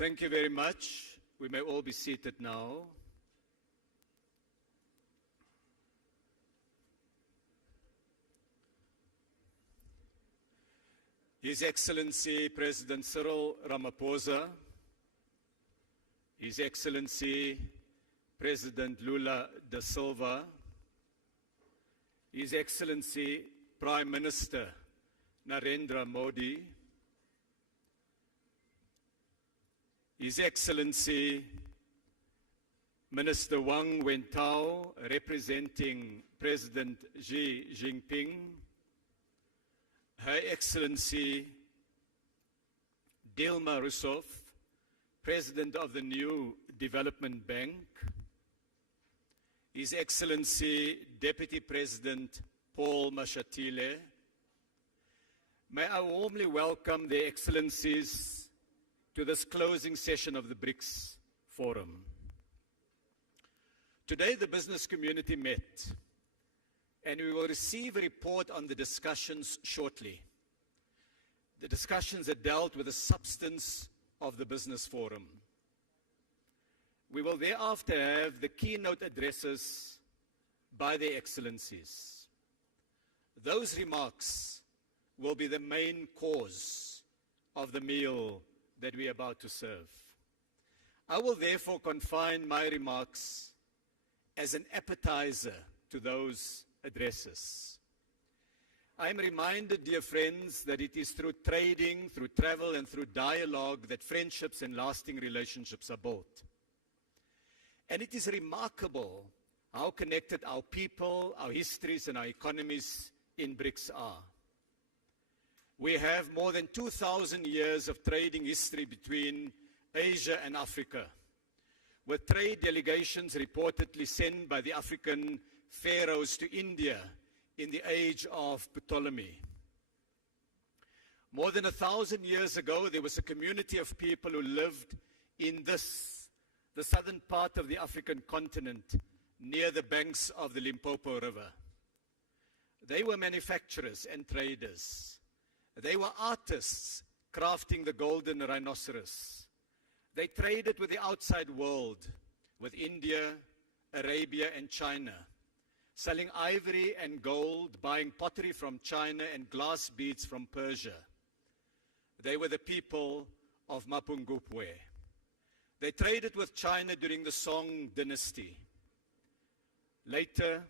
Thank you very much. We may all be seated now. His Excellency President Cyril Ramaphosa, His Excellency President Lula da Silva, His Excellency Prime Minister Narendra Modi, His Excellency Minister Wang Wentao, representing President Xi Jinping, Her Excellency Dilma Rousseff, President of the New Development Bank, His Excellency Deputy President Paul Mashatile, may I warmly welcome the Excellencies to this closing session of the BRICS Forum. Today the business community met, and we will receive a report on the discussions shortly. The discussions that dealt with the substance of the business forum. We will thereafter have the keynote addresses by the Excellencies. Those remarks will be the main cause of the meal that we are about to serve. I will therefore confine my remarks as an appetizer to those addresses. I am reminded, dear friends, that it is through trading, through travel, and through dialogue that friendships and lasting relationships are built. And it is remarkable how connected our people, our histories, and our economies in BRICS are. We have more than 2,000 years of trading history between Asia and Africa, with trade delegations reportedly sent by the African pharaohs to India in the age of Ptolemy. More than 1,000 years ago, there was a community of people who lived in the southern part of the African continent, near the banks of the Limpopo River. They were manufacturers and traders. They were artists crafting the golden rhinoceros. They traded with the outside world, with India, Arabia, and China, selling ivory and gold, buying pottery from China and glass beads from Persia. They were the people of Mapungubwe. They traded with China during the Song dynasty. Later,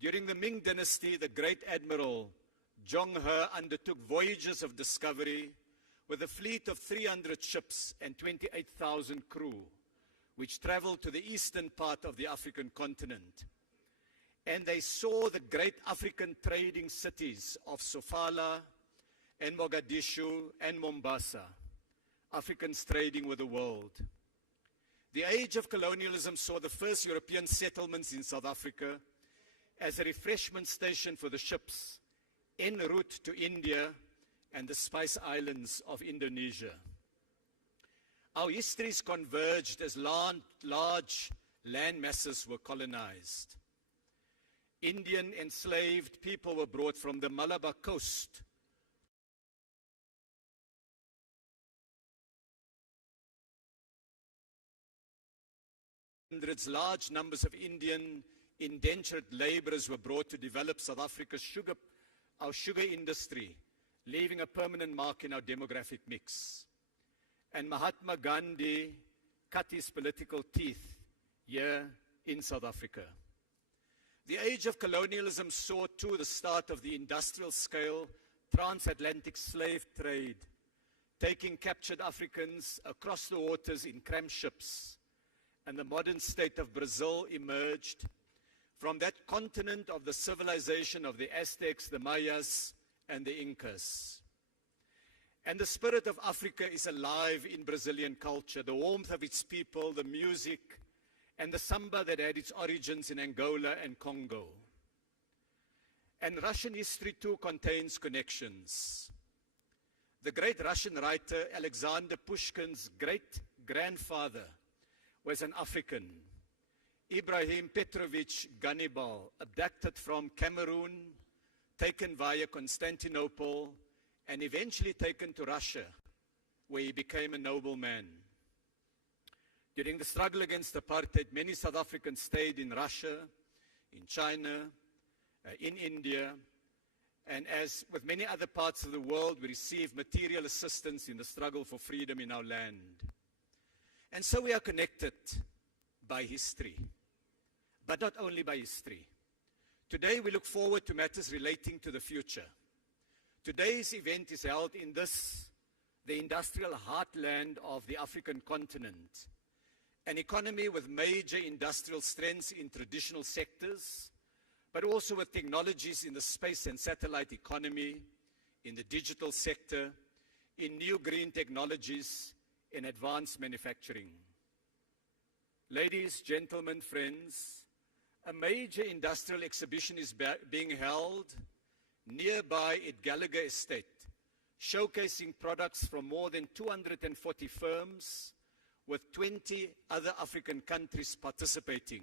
during the Ming dynasty, the great admiral Zhong He undertook voyages of discovery with a fleet of 300 ships and 28,000 crew, which traveled to the eastern part of the African continent. And they saw the great African trading cities of Sofala and Mogadishu and Mombasa, Africans trading with the world. The age of colonialism saw the first European settlements in South Africa as a refreshment station for the ships en route to India and the Spice Islands of Indonesia. Our histories converged as large land masses were colonized. Indian enslaved people were brought from the Malabar coast large numbers of Indian indentured laborers were brought to develop South Africa's our sugar industry, leaving a permanent mark in our demographic mix. And Mahatma Gandhi cut his political teeth here in South Africa. The age of colonialism saw too the start of the industrial scale transatlantic slave trade, taking captured Africans across the waters in cramp ships. And the modern state of Brazil emerged from that continent of the civilization of the Aztecs, the Mayas, and the Incas. And the spirit of Africa is alive in Brazilian culture, the warmth of its people, the music, and the samba that had its origins in Angola and Congo. And Russian history too contains connections. The great Russian writer Alexander Pushkin's great-grandfather was an African, Ibrahim Petrovich Ganibal, abducted from Cameroon, taken via Constantinople, and eventually taken to Russia, where he became a nobleman. During the struggle against apartheid, many South Africans stayed in Russia, in China, in India, and as with many other parts of the world, we received material assistance in the struggle for freedom in our land. And so we are connected by history, but not only by history. Today we look forward to matters relating to the future. Today's event is held in the industrial heartland of the African continent, an economy with major industrial strengths in traditional sectors, but also with technologies in the space and satellite economy, in the digital sector, in new green technologies, in advanced manufacturing. Ladies, gentlemen, friends, a major industrial exhibition is being held nearby at Gallagher Estate, showcasing products from more than 240 firms, with 20 other African countries participating,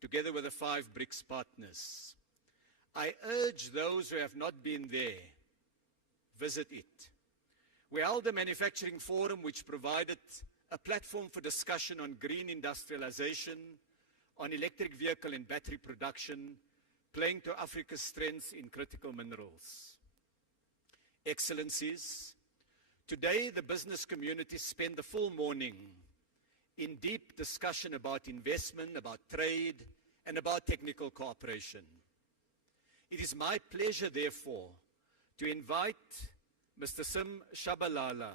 together with the 5 BRICS partners. I urge those who have not been there, visit it. We held a manufacturing forum which provided a platform for discussion on green industrialization, on electric vehicle and battery production, playing to Africa's strengths in critical minerals. Excellencies, today the business community spent the full morning in deep discussion about investment, about trade, and about technical cooperation. It is my pleasure, therefore, to invite Mr. Sim Shabalala,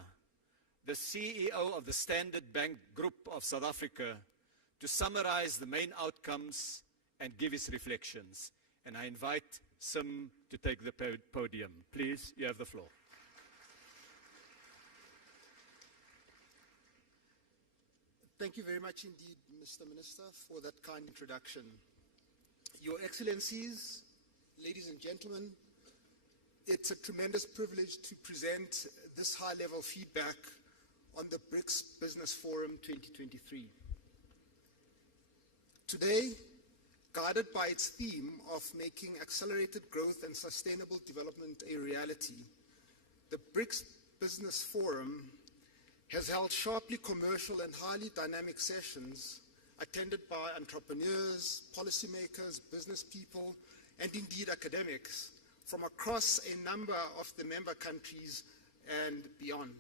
the CEO of the Standard Bank Group of South Africa, to summarize the main outcomes and give his reflections. And I invite Sim to take the podium. Please, you have the floor. Thank you very much indeed, Mr. Minister, for that kind introduction. Your Excellencies, ladies and gentlemen, it's a tremendous privilege to present this high-level feedback on the BRICS Business Forum 2023. Today, guided by its theme of making accelerated growth and sustainable development a reality, the BRICS Business Forum has held sharply commercial and highly dynamic sessions attended by entrepreneurs, policymakers, business people, and indeed academics from across a number of the member countries and beyond.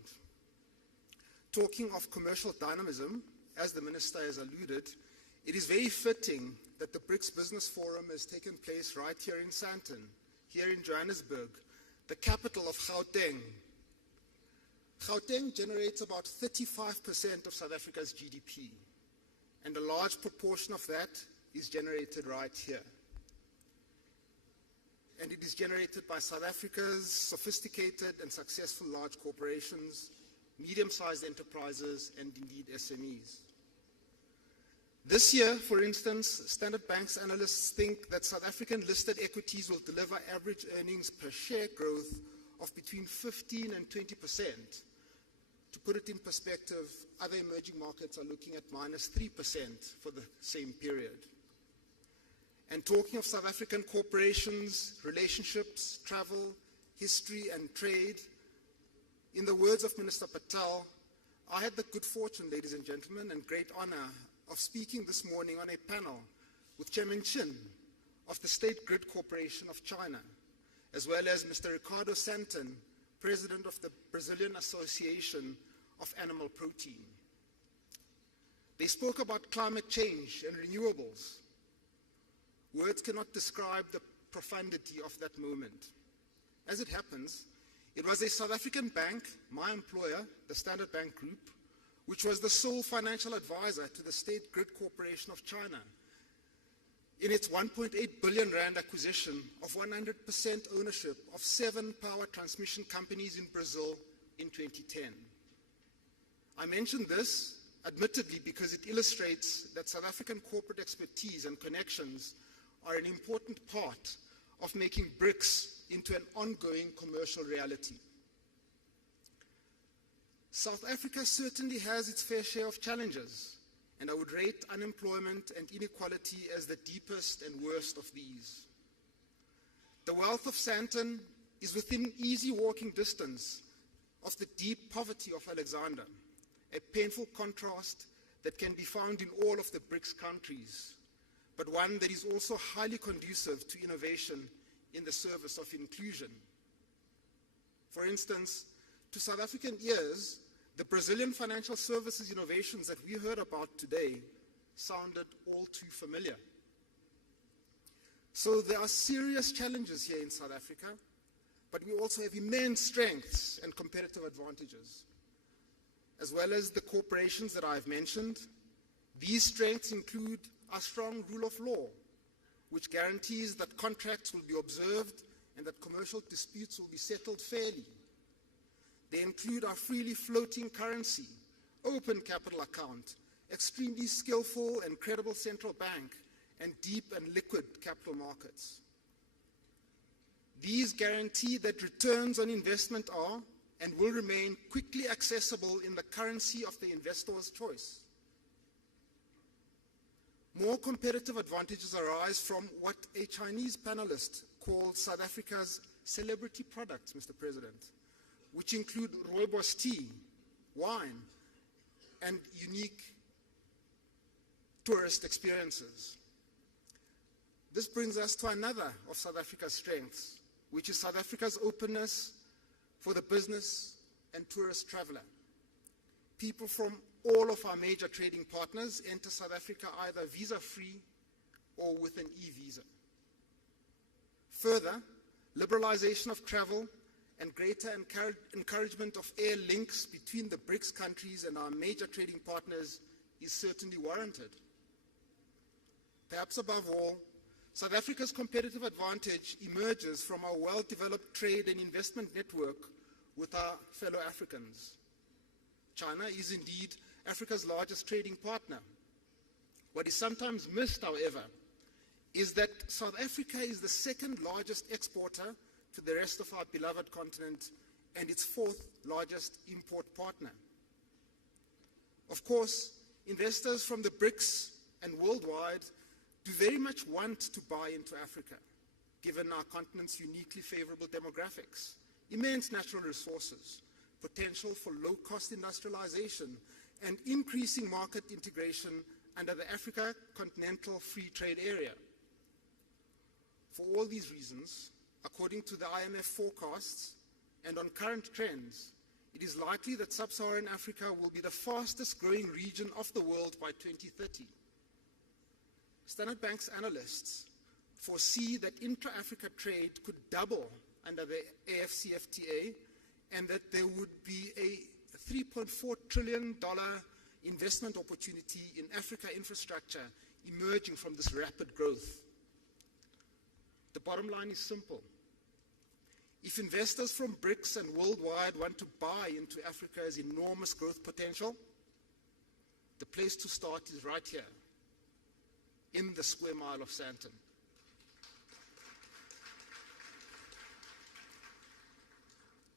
Talking of commercial dynamism, as the Minister has alluded, it is very fitting that the BRICS Business Forum has taken place right here in Sandton, here in Johannesburg, the capital of Gauteng. Gauteng generates about 35% of South Africa's GDP, and a large proportion of that is generated right here. And it is generated by South Africa's sophisticated and successful large corporations, medium-sized enterprises, and indeed SMEs. This year, for instance, Standard Bank's analysts think that South African listed equities will deliver average earnings per share growth of between 15 and 20%. To put it in perspective, other emerging markets are looking at -3% for the same period. And talking of South African corporations, relationships, travel, history, and trade, in the words of Minister Patel, I had the good fortune, ladies and gentlemen, and great honor of speaking this morning on a panel with Chairman Chin of the State Grid Corporation of China, as well as Mr. Ricardo Santon, President of the Brazilian Association of Animal Protein. They spoke about climate change and renewables. Words cannot describe the profundity of that moment. As it happens, it was a South African bank, my employer, the Standard Bank Group, which was the sole financial advisor to the State Grid Corporation of China in its 1.8 billion rand acquisition of 100% ownership of 7 power transmission companies in Brazil in 2010. I mention this, admittedly, because it illustrates that South African corporate expertise and connections are an important part of making BRICS into an ongoing commercial reality. South Africa certainly has its fair share of challenges, and I would rate unemployment and inequality as the deepest and worst of these. The wealth of Sandton is within easy walking distance of the deep poverty of Alexander, a painful contrast that can be found in all of the BRICS countries, but one that is also highly conducive to innovation in the service of inclusion. For instance, to South African ears, the Brazilian financial services innovations that we heard about today sounded all too familiar. So there are serious challenges here in South Africa, but we also have immense strengths and competitive advantages. As well as the corporations that I've mentioned, these strengths include a strong rule of law, which guarantees that contracts will be observed and that commercial disputes will be settled fairly. They include our freely floating currency, open capital account, extremely skillful and credible central bank, and deep and liquid capital markets. These guarantee that returns on investment are and will remain quickly accessible in the currency of the investor's choice. More competitive advantages arise from what a Chinese panelist called South Africa's celebrity products, Mr. President, which include rooibos tea, wine, and unique tourist experiences. This brings us to another of South Africa's strengths, which is South Africa's openness for the business and tourist traveler. People from all of our major trading partners enter South Africa either visa-free or with an e-visa. Further, liberalization of travel and greater encouragement of air links between the BRICS countries and our major trading partners is certainly warranted. Perhaps above all, South Africa's competitive advantage emerges from our well-developed trade and investment network with our fellow Africans. China is indeed Africa's largest trading partner. What is sometimes missed, however, is that South Africa is the second largest exporter to the rest of our beloved continent and its fourth largest import partner. Of course, investors from the BRICS and worldwide do very much want to buy into Africa, given our continent's uniquely favorable demographics, immense natural resources, potential for low-cost industrialization, and increasing market integration under the Africa Continental Free Trade Area. For all these reasons, according to the IMF forecasts and on current trends, it is likely that sub-Saharan Africa will be the fastest growing region of the world by 2030. Standard Bank's analysts foresee that intra-Africa trade could double under the AFCFTA and that there would be a $3.4 trillion investment opportunity in Africa infrastructure emerging from this rapid growth. The bottom line is simple. If investors from BRICS and worldwide want to buy into Africa's enormous growth potential, the place to start is right here, in the square mile of Sandton.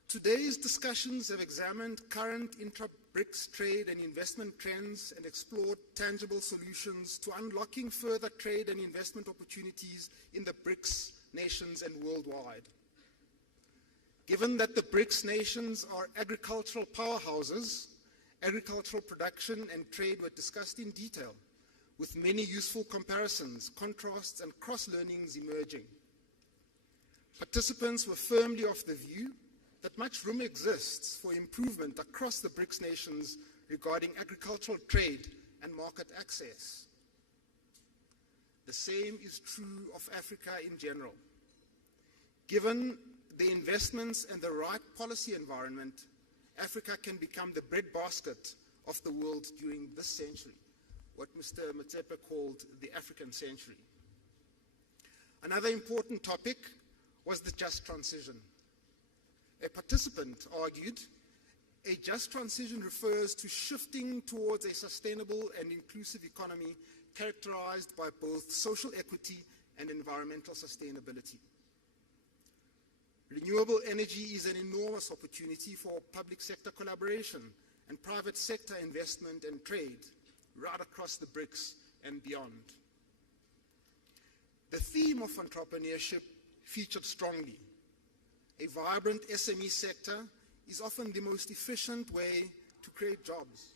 Today's discussions have examined current intra-BRICS trade and investment trends and explored tangible solutions to unlocking further trade and investment opportunities in the BRICS nations and worldwide. Given that the BRICS nations are agricultural powerhouses, agricultural production and trade were discussed in detail, with many useful comparisons, contrasts, and cross-learnings emerging. Participants were firmly of the view that much room exists for improvement across the BRICS nations regarding agricultural trade and market access. The same is true of Africa in general. Given the investments and the right policy environment, Africa can become the breadbasket of the world during this century, what Mr. Motsepe called the African century. Another important topic was the just transition. A participant argued, a just transition refers to shifting towards a sustainable and inclusive economy characterized by both social equity and environmental sustainability. Renewable energy is an enormous opportunity for public sector collaboration and private sector investment and trade right across the BRICS and beyond. The theme of entrepreneurship featured strongly. A vibrant SME sector is often the most efficient way to create jobs.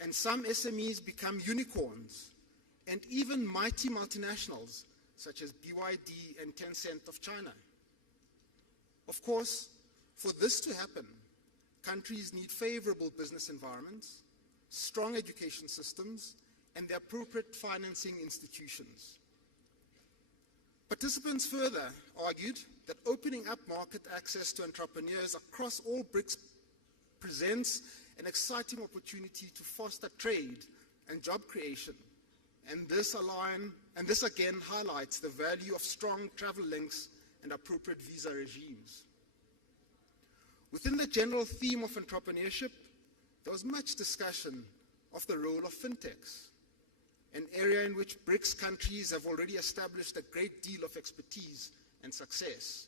and some SMEs become unicorns, and even mighty multinationals such as BYD and Tencent of China. Of course, for this to happen, countries need favorable business environments, strong education systems, and the appropriate financing institutions. Participants further argued that opening up market access to entrepreneurs across all BRICS presents an exciting opportunity to foster trade and job creation, and this again highlights the value of strong travel links and appropriate visa regimes. Within the general theme of entrepreneurship, there was much discussion of the role of fintechs, an area in which BRICS countries have already established a great deal of expertise and success.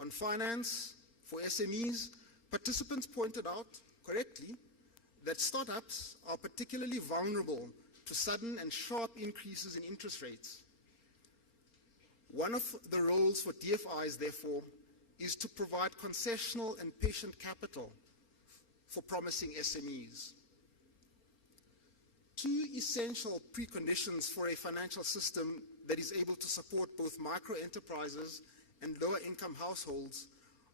On finance for SMEs, participants pointed out correctly that startups are particularly vulnerable to sudden and sharp increases in interest rates. One of the roles for DFIs, therefore, is to provide concessional and patient capital for promising SMEs. Two essential preconditions for a financial system that is able to support both micro-enterprises and lower-income households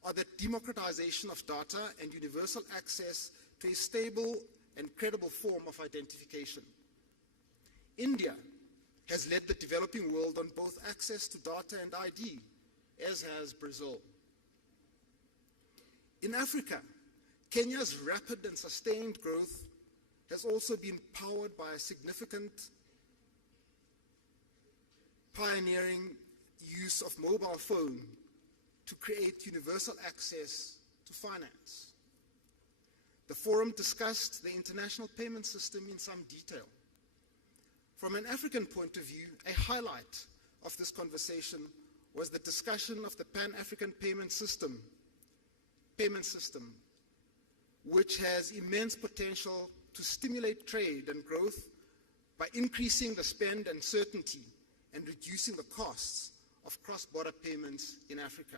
are the democratization of data and universal access to a stable and credible form of identification. India has led the developing world on both access to data and ID, as has Brazil. In Africa, Kenya's rapid and sustained growth has also been powered by a significant pioneering use of mobile phone to create universal access to finance. The forum discussed the international payment system in some detail. From an African point of view, a highlight of this conversation was the discussion of the Pan-African payment system, which has immense potential to stimulate trade and growth by increasing the spend and certainty and reducing the costs of cross-border payments in Africa.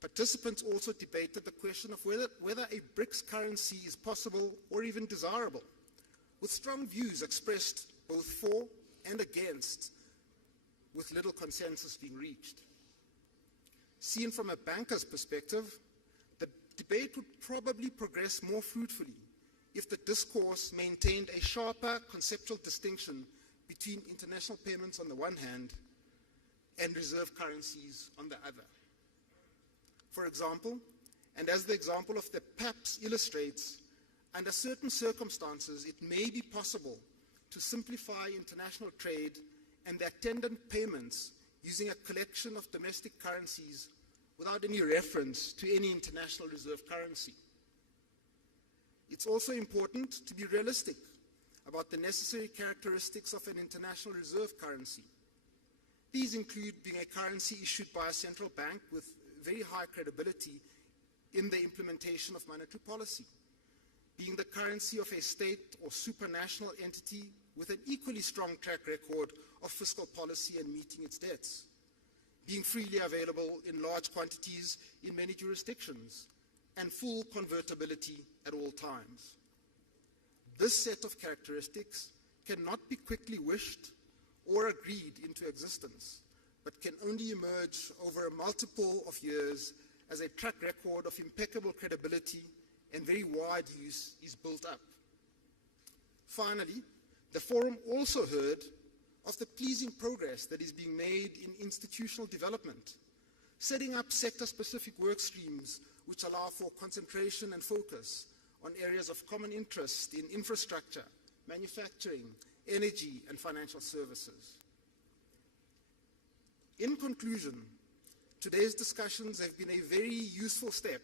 Participants also debated the question of whether a BRICS currency is possible or even desirable, with strong views expressed both for and against, with little consensus being reached. Seen from a banker's perspective, the debate would probably progress more fruitfully if the discourse maintained a sharper conceptual distinction between international payments on the one hand and reserve currencies on the other. For example, and as the example of the PAPS illustrates, under certain circumstances it may be possible to simplify international trade and the attendant payments using a collection of domestic currencies without any reference to any international reserve currency. It's also important to be realistic about the necessary characteristics of an international reserve currency. These include being a currency issued by a central bank with very high credibility in the implementation of monetary policy, being the currency of a state or supranational entity with an equally strong track record of fiscal policy and meeting its debts, being freely available in large quantities in many jurisdictions, and full convertibility at all times. This set of characteristics cannot be quickly wished or agreed into existence, but can only emerge over a multiple of years as a track record of impeccable credibility and very wide use is built up. Finally, the forum also heard of the pleasing progress that is being made in institutional development, setting up sector-specific work streams which allow for concentration and focus on areas of common interest in infrastructure, manufacturing, energy, and financial services. In conclusion, today's discussions have been a very useful step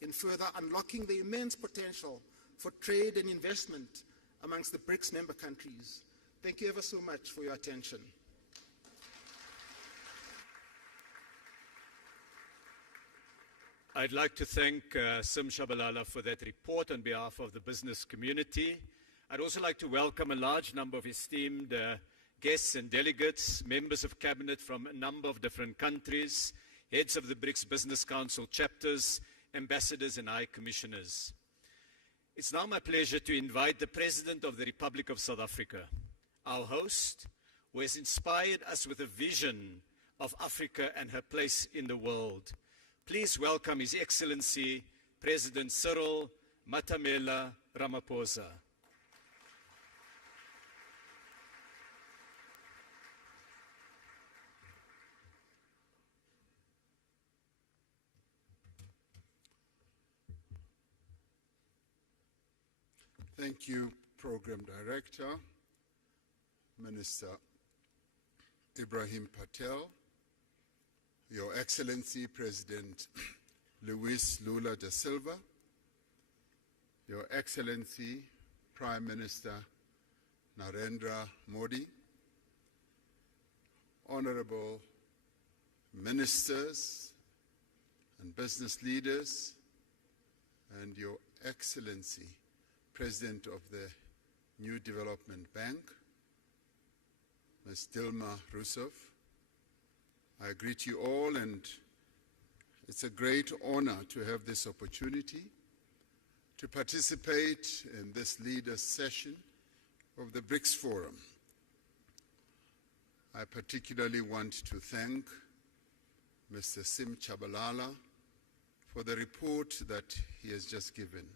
in further unlocking the immense potential for trade and investment amongst the BRICS member countries. Thank you ever so much for your attention. I'd like to thank Sim Shabalala for that report on behalf of the business community. I'd also like to welcome a large number of esteemed guests and delegates, members of cabinet from a number of different countries, heads of the BRICS Business Council chapters, ambassadors and high commissioners. It's now my pleasure to invite the President of the Republic of South Africa, our host, who has inspired us with a vision of Africa and her place in the world. Please welcome His Excellency, President Cyril Matamela Ramaphosa. Thank you, Program Director, Minister Ibrahim Patel, Your Excellency President Luis Lula da Silva, Your Excellency Prime Minister Narendra Modi, Honorable Ministers and business leaders, and Your Excellency President of the New Development Bank, Ms. Dilma Rousseff. I greet you all, and it's a great honor to have this opportunity to participate in this leaders' session of the BRICS Forum. I particularly want to thank Mr. Sim Tshabalala for the report that he has just given,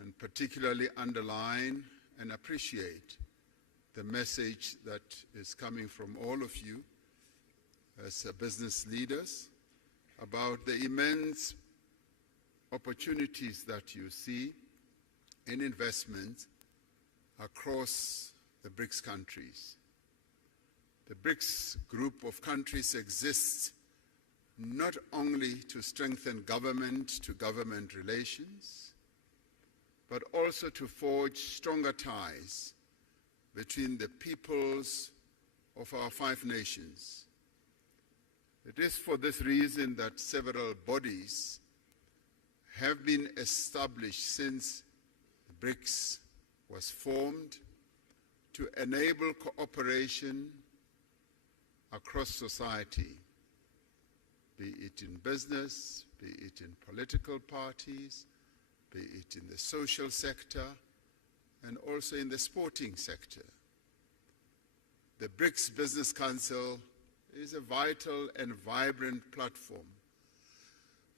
and particularly underline and appreciate the message that is coming from all of you as business leaders about the immense opportunities that you see in investment across the BRICS countries. The BRICS group of countries exists not only to strengthen government-to-government relations, but also to forge stronger ties between the peoples of our 5 nations. It is for this reason that several bodies have been established since BRICS was formed to enable cooperation across society, be it in business, be it in political parties, be it in the social sector, and also in the sporting sector. The BRICS Business Council is a vital and vibrant platform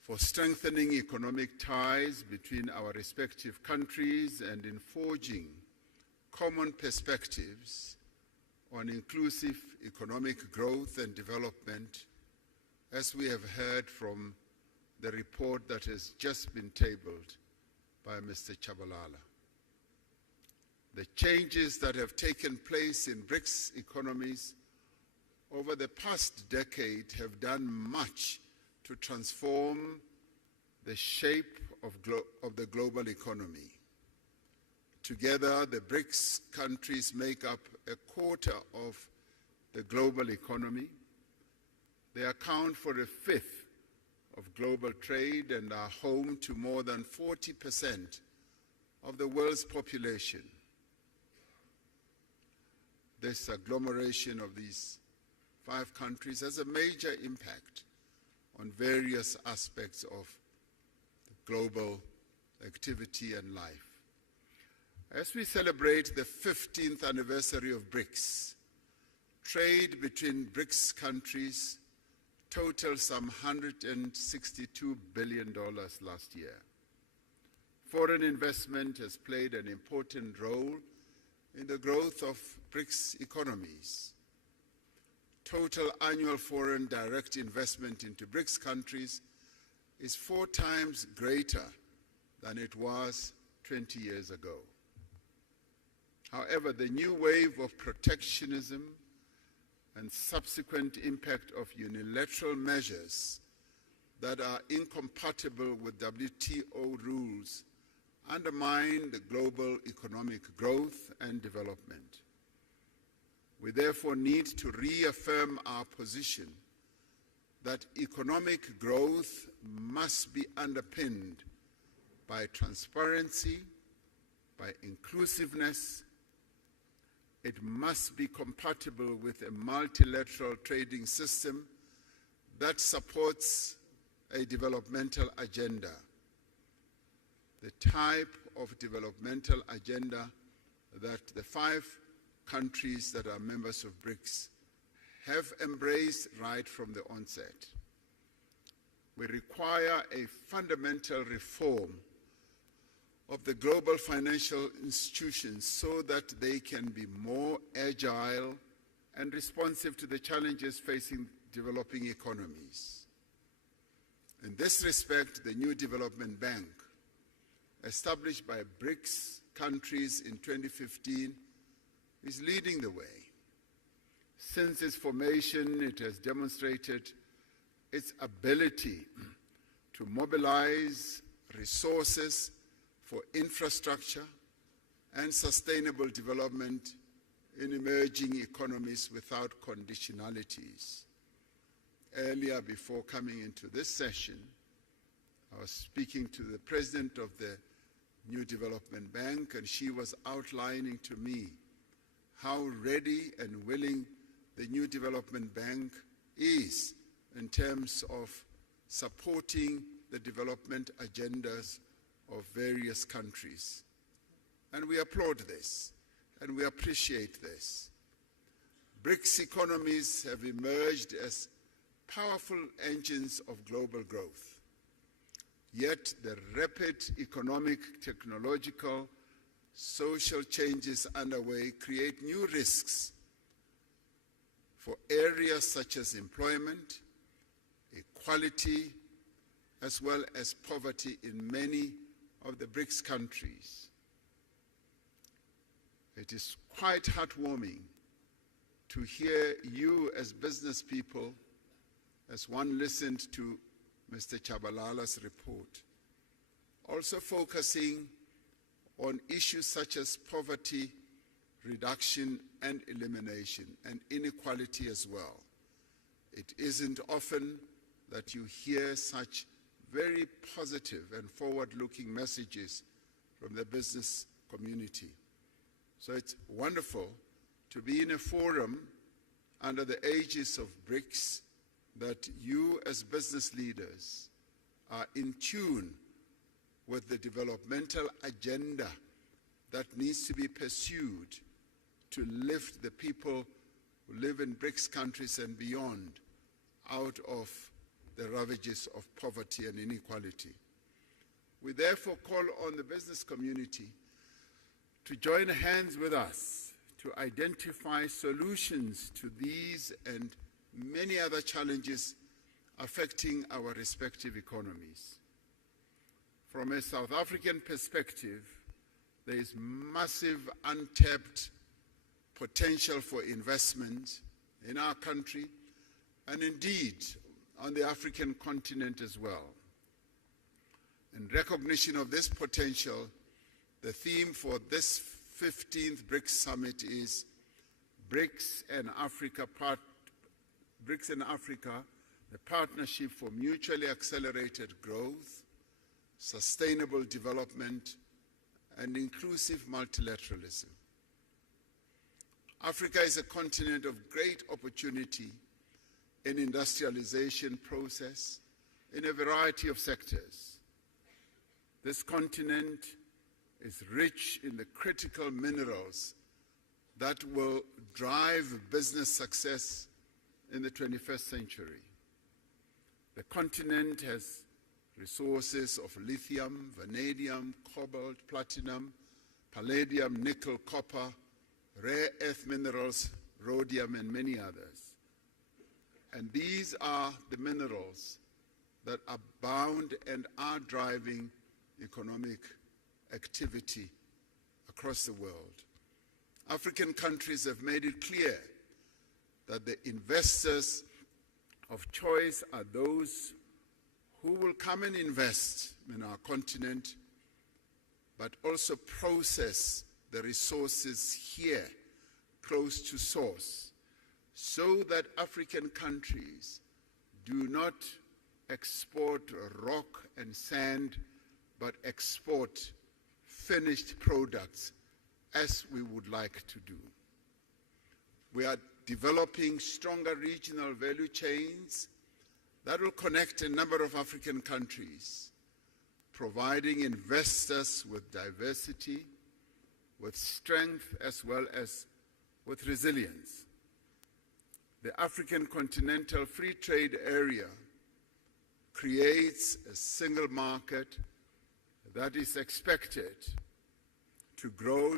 for strengthening economic ties between our respective countries and in forging common perspectives on inclusive economic growth and development, as we have heard from the report that has just been tabled by Mr. Tshabalala. The changes that have taken place in BRICS economies over the past decade have done much to transform the shape of the global economy. Together, the BRICS countries make up a quarter of the global economy. They account for a fifth of global trade and are home to more than 40% of the world's population. This agglomeration of these 5 countries has a major impact on various aspects of global activity and life. As we celebrate the 15th anniversary of BRICS, trade between BRICS countries totaled some $162 billion last year. Foreign investment has played an important role in the growth of BRICS economies. Total annual foreign direct investment into BRICS countries is 4 times greater than it was 20 years ago. However, the new wave of protectionism and subsequent impact of unilateral measures that are incompatible with WTO rules undermine the global economic growth and development. We therefore need to reaffirm our position that economic growth must be underpinned by transparency, by inclusiveness. It must be compatible with a multilateral trading system that supports a developmental agenda. the type of developmental agenda that the 5 countries that are members of BRICS have embraced right from the onset. We require a fundamental reform of the global financial institutions so that they can be more agile and responsive to the challenges facing developing economies. In this respect, the new development bank, established by BRICS countries in 2015, is leading the way. Since its formation, it has demonstrated its ability to mobilize resources for infrastructure and sustainable development in emerging economies without conditionalities. Earlier, before coming into this session, I was speaking to the president of the New Development Bank, and she was outlining to me how ready and willing the New Development Bank is in terms of supporting the development agendas of various countries. And we applaud this, and we appreciate this. BRICS economies have emerged as powerful engines of global growth. Yet the rapid economic, technological, social changes underway create new risks for areas such as employment, equality, as well as poverty in many of the BRICS countries. It is quite heartwarming to hear you as business people, as one listened to Mr. Chabalala's report, also focusing on issues such as poverty reduction and elimination, and inequality as well. It isn't often that you hear such very positive and forward-looking messages from the business community. So it's wonderful to be in a forum under the aegis of BRICS that you as business leaders are in tune with the developmental agenda that needs to be pursued to lift the people who live in BRICS countries and beyond out of the ravages of poverty and inequality. We therefore call on the business community to join hands with us to identify solutions to these and many other challenges affecting our respective economies. From a South African perspective, there is massive untapped potential for investment in our country and indeed on the African continent as well. In recognition of this potential, the theme for this 15th BRICS Summit is BRICS and Africa, the partnership for mutually accelerated growth, sustainable development, and inclusive multilateralism. Africa is a continent of great opportunity in industrialization process in a variety of sectors. This continent is rich in the critical minerals that will drive business success in the 21st century. The continent has resources of lithium, vanadium, cobalt, platinum, palladium, nickel, copper, rare earth minerals, rhodium, and many others. And these are the minerals that abound and are driving economic activity across the world. African countries have made it clear that the investors of choice are those who will come and invest in our continent, but also process the resources here, close to source, so that African countries do not export rock and sand, but export finished products as we would like to do. We are developing stronger regional value chains that will connect a number of African countries providing investors with diversity, with strength, as well as with resilience. The African Continental Free Trade Area creates a single market that is expected to grow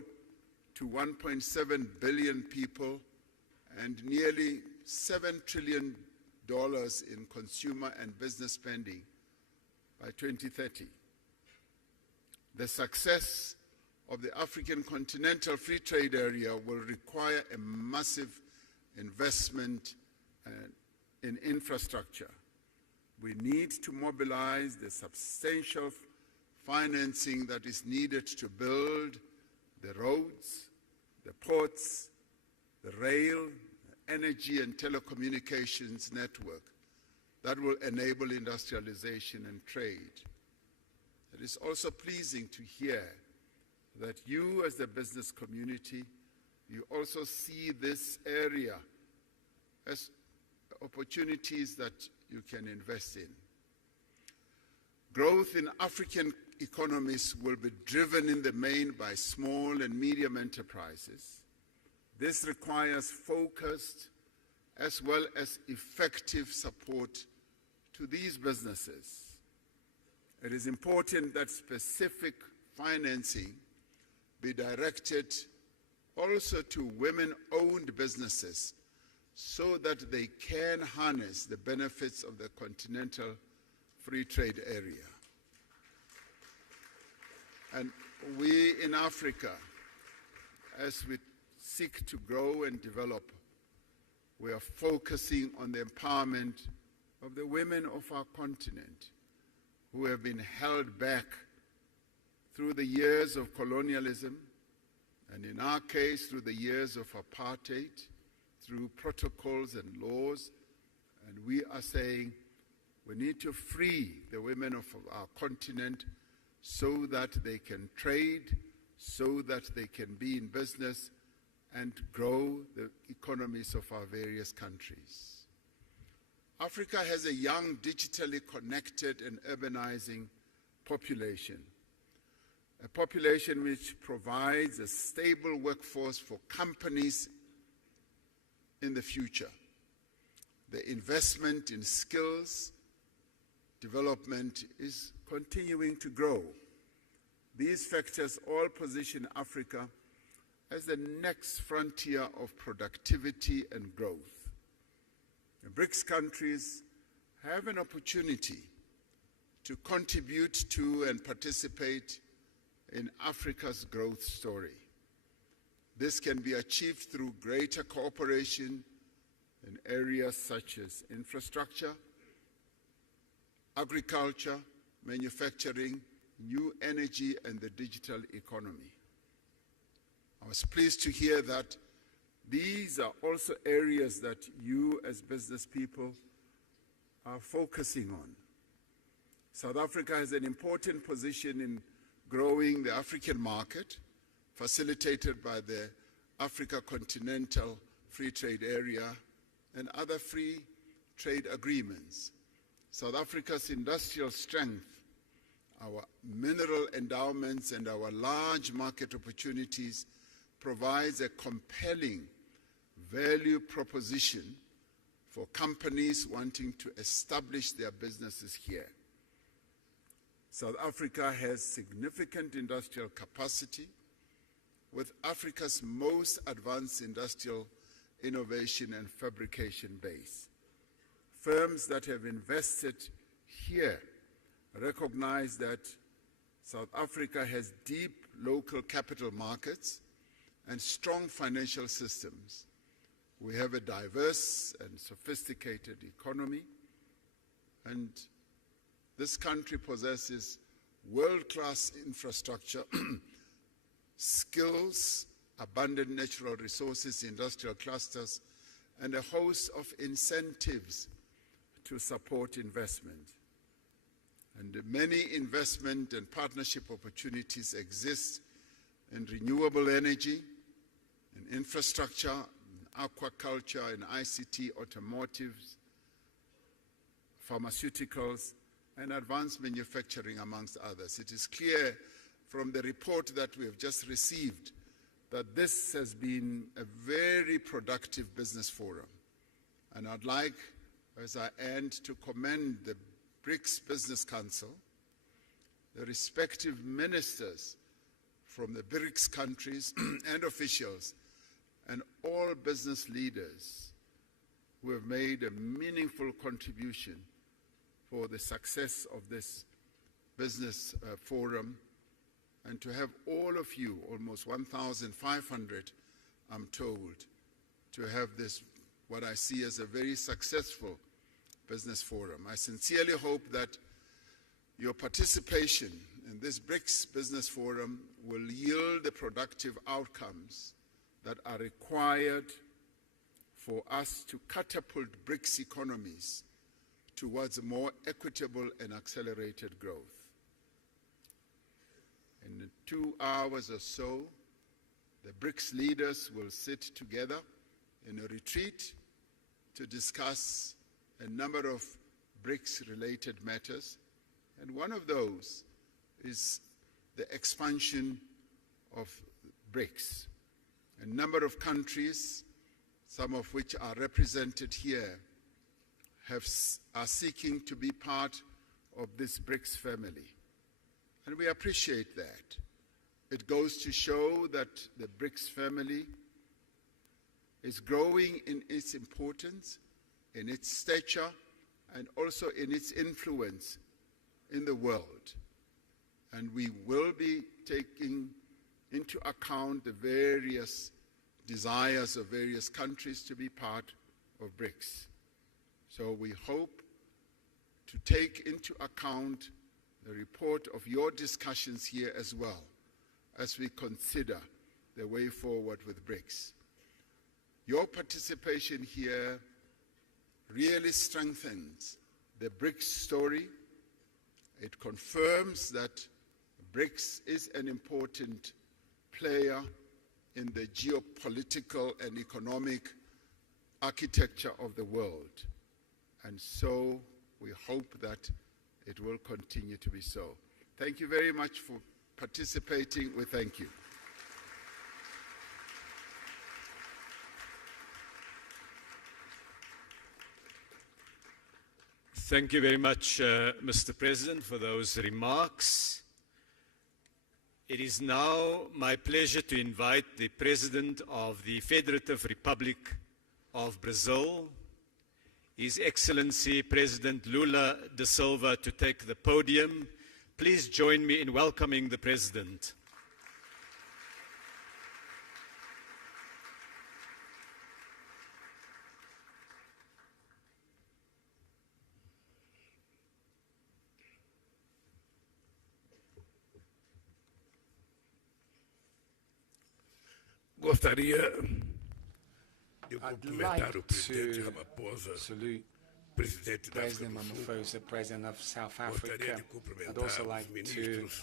to 1.7 billion people and nearly $7 trillion in consumer and business spending by 2030. The success of the African Continental Free Trade Area will require a massive investment in infrastructure. We need to mobilize the substantial financing that is needed to build the roads, the ports, the rail, the energy and telecommunications network that will enable industrialization and trade. It is also pleasing to hear that you, as the business community, you also see this area as opportunities that you can invest in. Growth in African economies will be driven in the main by small and medium enterprises. This requires focused as well as effective support to these businesses. It is important that specific financing be directed also to women-owned businesses so that they can harness the benefits of the Continental Free Trade Area. And we in Africa, as we seek to grow and develop, we are focusing on the empowerment of the women of our continent who have been held back through the years of colonialism, and in our case, through the years of apartheid, through protocols and laws. And we are saying we need to free the women of our continent so that they can trade, so that they can be in business and grow the economies of our various countries. Africa has a young, digitally connected and urbanizing population, a population which provides a stable workforce for companies in the future. The investment in skills development is continuing to grow. These factors all position Africa as the next frontier of productivity and growth. The BRICS countries have an opportunity to contribute to and participate in Africa's growth story. This can be achieved through greater cooperation in areas such as infrastructure, agriculture, manufacturing, new energy, and the digital economy. I was pleased to hear that these are also areas that you as business people are focusing on. South Africa has an important position in growing the African market, facilitated by the Africa Continental Free Trade Area and other free trade agreements. South Africa's industrial strength, our mineral endowments, and our large market opportunities provides a compelling value proposition for companies wanting to establish their businesses here. South Africa has significant industrial capacity with Africa's most advanced industrial innovation and fabrication base. Firms that have invested here recognize that South Africa has deep local capital markets and strong financial systems. We have a diverse and sophisticated economy, and this country possesses world-class infrastructure, skills, abundant natural resources, industrial clusters, and a host of incentives to support investment. And many investment and partnership opportunities exist in renewable energy, in infrastructure, in aquaculture, in ICT, automotives, pharmaceuticals, and advanced manufacturing, amongst others. It is clear from the report that we have just received that this has been a very productive business forum. And I'd like, as I end, to commend the BRICS Business Council, the respective ministers from the BRICS countries and officials, and all business leaders who have made a meaningful contribution for the success of this business forum, and to have all of you, almost 1,500, I'm told, to have this, what I see as a very successful business forum. I sincerely hope that your participation in this BRICS Business Forum will yield the productive outcomes that are required for us to catapult BRICS economies towards a more equitable and accelerated growth. In 2 hours or so, the BRICS leaders will sit together in a retreat to discuss a number of BRICS-related matters, and one of those is the expansion of BRICS. A number of countries, some of which are represented here, are seeking to be part of this BRICS family. And we appreciate that. It goes to show that the BRICS family is growing in its importance, in its stature, and also in its influence in the world. And we will be taking into account the various desires of various countries to be part of BRICS. So we hope to take into account the report of your discussions here as well, as we consider the way forward with BRICS. Your participation here really strengthens the BRICS story. It confirms that BRICS is an important player in the geopolitical and economic architecture of the world. And so we hope that it will continue to be so. Thank you very much for participating. We thank you. Thank you very much, Mr. President, for those remarks. It is now my pleasure to invite the President of the Federative Republic of Brazil, His Excellency President Lula da Silva, to take the podium. Please join me in welcoming the President. Gostaria de cumprimentar o presidente Ramaphosa, presidente da África President do Sul. Ramaphosa, President of South Gostaria Africa. de I'd cumprimentar also os like to ministros.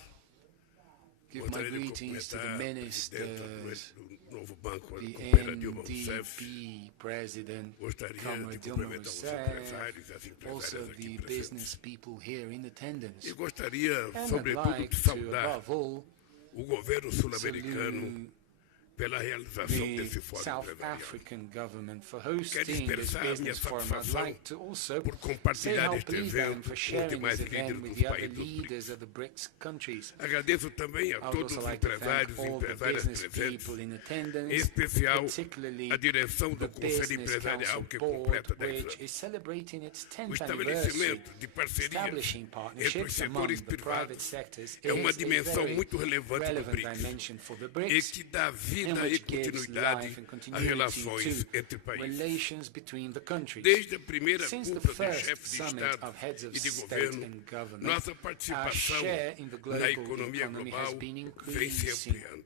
give my Gostaria de greetings to the cumprimentar a ministers, presidenta do novo banco the Coopera Dilma Rousseff. NDP President, Gostaria Comrade de Dilma cumprimentar os Rousseff, empresários e as also empresárias aqui the business presentes. people here in attendance. E gostaria, And I'd sobretudo, like de to, saudar above all, o governo sul-americano salute pela realização desse the fórum South empresarial. African government for Quero hosting this expressar minha business forum. I'd satisfação like to also por say compartilhar how este pleased I am evento for com os sharing demais this event líderes with dos the other países dos leaders BRICS. of the BRICS countries. Agradeço também a I would todos also os like to thank empresários e all the empresárias business presentes, people in em attendance, especial particularly a direção the do Conselho Business Empresarial, Council que Board, completa 10 which anos. is celebrating its O 10th anniversary. estabelecimento de parcerias Establishing entre os partnerships among setores the private privados sectors é uma is a dimensão very muito relevante do relevant BRICS dimension for the e BRICS, que dá and vida e which gives continuidade life and às continuity relações to entre países. relations between the countries. Desde a primeira Since the cúpula de first chefes de summit Estado of heads of e de state governo, and government, nossa our participação share in the global na economia economy has global been vem se increasing. ampliando.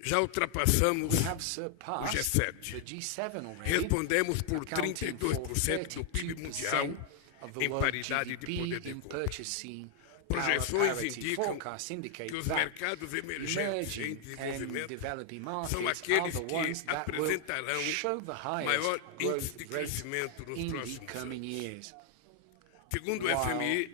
Já ultrapassamos We have o surpassed G7. the G7 already, Respondemos por accounting for 32% do PIB mundial 32% of the em world paridade de GDP poder de in compra. purchasing Projeções parity indicam forecasts indicate que os that mercados emergentes em emerging and desenvolvimento developing são markets are aqueles the que ones that will apresentarão show the highest maior growth índice de rate crescimento nos in the próximos coming anos. years. Segundo o While, FMI,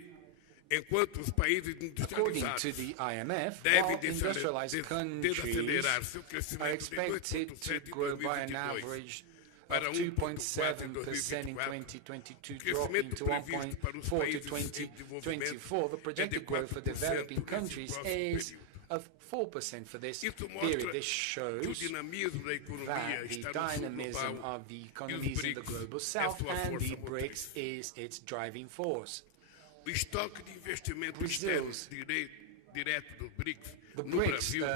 enquanto os países according industrializados to the IMF, devem while industrialized countries desacelerar seu are crescimento de expected to 2,7% em grow by an 2022 average para of 1,4% em 2.7% in 2024, 2022, o dropping crescimento to previsto para os 1.4 to países em desenvolvimento 2024. The é de projected growth for 4% developing nesse countries próximo is período. of 4% for this Isso period. mostra This que o shows dinamismo da economia that the está no sul dynamism global of the e os economies in the BRICS global é south sua and the força BRICS motriz. is its driving force. O estoque de investimento Brazil's- externo direto dos BRICS The no BRICS, Brasil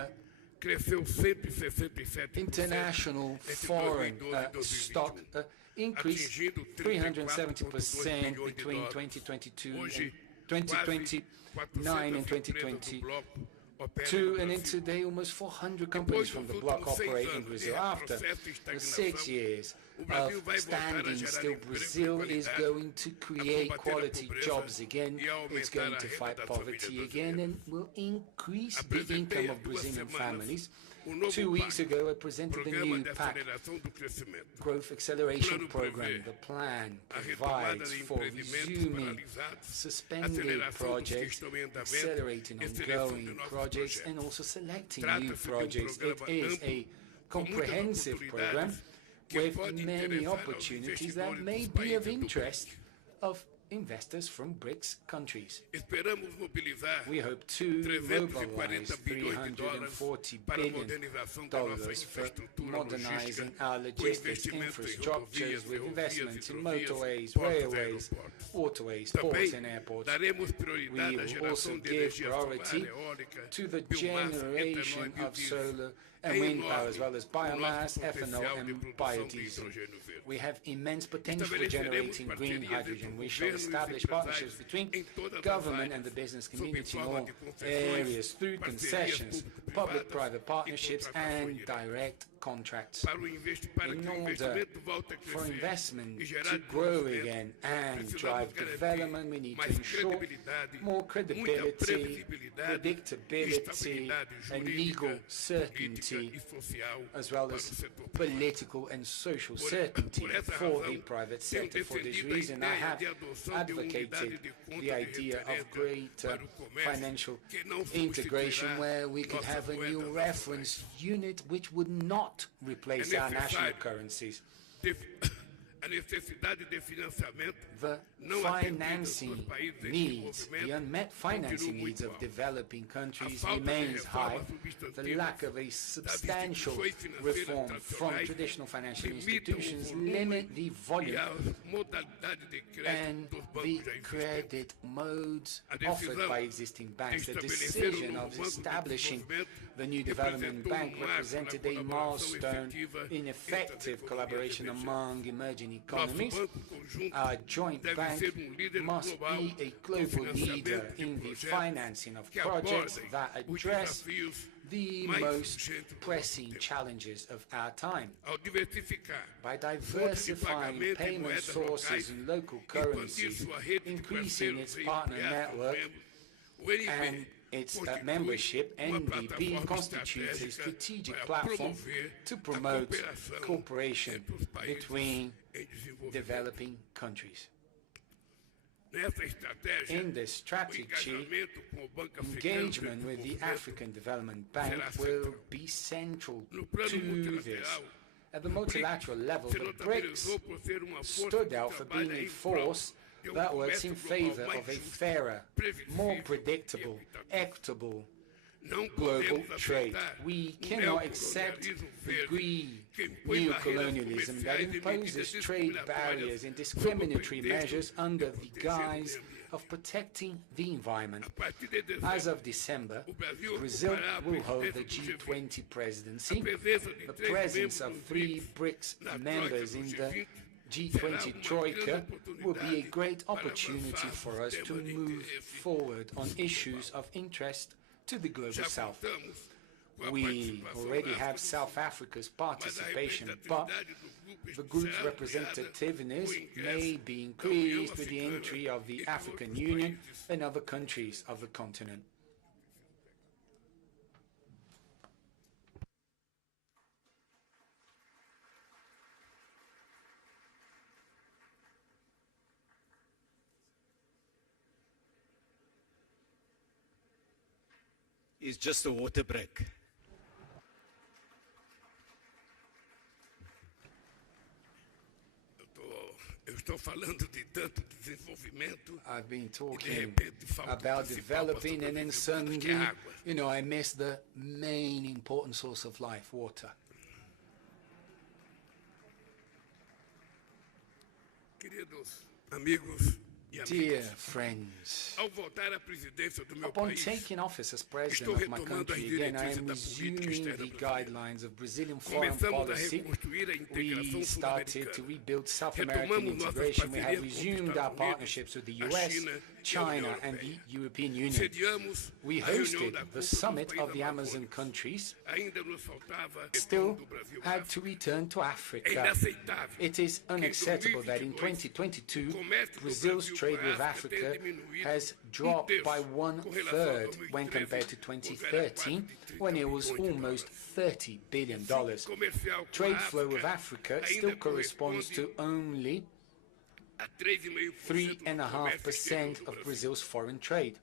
cresceu 167% international entre foreign 2012 e stock 2021, increased atingindo 370% 34,2 between bilhões de 2022 and Hoje, 2029 and 400 empresas do 2022, bloco operam no and in Brasil. today almost 400 companies from the bloc últimos 6 operate in anos de Brazil. After retrocesso e the estagnação, 6 years o Brasil of vai voltar a standing gerar still, emprego de Brazil is qualidade, going to create combater a quality pobreza jobs again. e a It's aumentar going a to renda fight das poverty famílias again and brasileiras. will increase the Apresentei income há of 2 Brazilian semanas families. o novo 2 weeks PAC, ago, I presented the Programa new de PAC, Aceleração do Crescimento. Growth Acceleration Plano Program. prevê The plan a retomada provides de for empreendimentos resuming paralisados, suspended aceleração dos que projects, estão em andamento accelerating e seleção de ongoing novos projects, and projetos. also selecting Trata-se new de projects. It programa is amplo, a com muitas comprehensive program oportunidades que with pode many interessar aos opportunities that investidores may dos be of países do interest BRICS. of investors from BRICS countries. Esperamos mobilizar We hope to 340 mobilize bilhões de dólares $340 para a billion modernização da nossa for infraestrutura modernizing logística, our com logistics investimento em infrastructures rodovias, with ferrovias, investments in hidrovias, motorways, portos e railways, aeroportos. waterways, ports Também and airports. daremos We prioridade à will geração also de give energia solar, priority eólica, to the biomassa, generation etanol e of biodiesel. solar and É wind power, enorme as well as o biomass, nosso ethanol, potencial de and produção de biodiesel. hidrogênio verde. We have immense potential for Estabeleceremos generating green parcerias entre hydrogen. o We shall governo e os establish partnerships between empresários em todas as government and áreas, the business sob community in forma all de concessões, areas through parcerias concessions, público-privadas public-private e partnerships, contratações and diretas. direct contracts. Para In que o order investimento volte a for crescer investment e gerar to grow desenvolvimento, again and precisamos drive garantir development, we need to mais ensure credibilidade, more muita credibility, previsibilidade, predictability, estabilidade and jurídica, legal política certainty, e social as well para o as setor privado. political and social certainty por essa for the razão, private tenho sector. For this defendido a reason, I ideia have de adoção de unidade advocated de conta the de idea of referência greater para o comércio, financial que não integration, substituirá where we could nossa have a moeda new nacional. reference unit which would not replace our national necessário currencies. A necessidade de financiamento The não atendida financing nos países em needs, the desenvolvimento unmet financing continua needs muito of alta. developing countries falta de remains high. reformas The substantivas lack of a substantial instituições financeiras reform from tradicionais traditional financial limitam o institutions volume limit the e volume as modalidades de crédito and dos the bancos já existentes. credit modes A decisão offered by existing banks. de The estabelecer decision novo of Banco de establishing Desenvolvimento the new development representou bank marco represented na a colaboração milestone efetiva in effective entre as collaboration economias among emerging Nosso economies. banco conjunto Our joint deve bank ser líder must global be a no global leader financiamento de in the projetos financing of que projects abordem that os address desafios the mais most urgentes do pressing nosso tempo. challenges of our time. Ao diversificar By fontes de diversifying pagamento em payment moedas sources locais, in local expandir currencies, sua rede de increasing parceiros its em partner aliados network, membros, o NB and its constitui membership, uma NDP plataforma constitutes a estratégica strategic para platform promover to a promote cooperação cooperation entre os países between em desenvolvimento. developing countries. Nessa estratégia, In this o strategy, engajamento com o Banco Africano de engagement with the Desenvolvimento African Development Bank será will central. be central No plano to this. multilateral, At the multilateral level, se the BRICS notabilizou por ser uma força stood que out for trabalha being a em prol force de that works in comércio favor global of a mais justo, fairer, more previsível predictable, e equitable Não global podemos trade. aceitar We o cannot accept neocolonialismo the verde greed, que impõe new barreiras colonialism that comerciais e imposes medidas trade discriminatórias barriers and sob o discriminatory pretexto measures under the de proteger o guise meio ambiente. of protecting the environment. A partir de As dezembro, of December, o Brasil Brazil ocupará a will hold the presidência do G20 presidency. A presença de The três presence membros of dos 3 BRICS BRICS na members troika in do the G20 G20 Troika will be a great opportunity for us to move forward on issues of interest to the global já south. contamos We already have South Africa's participation, but the group's representativeness may be increased with the entry of the African Union and other countries of the continent. Is just a water break. Eu estou falando de tanto desenvolvimento. I've been talking about developing, and then suddenly, I miss the main important source of life, water. Queridos amigos, dear friends, upon taking office as president of my country again, I am resuming the guidelines of Brazilian foreign policy. We started to rebuild South American integration. We have resumed our partnerships with the US, China, and the European Union. We hosted the summit of the Amazon countries. Still had to return to Africa. It is unacceptable that in 2022, Brazil's trade with Africa has dropped by 1/3 when compared to 2013, when it was almost $30 billion. Trade flow with Africa still corresponds to only 3.5% of Brazil's foreign trade.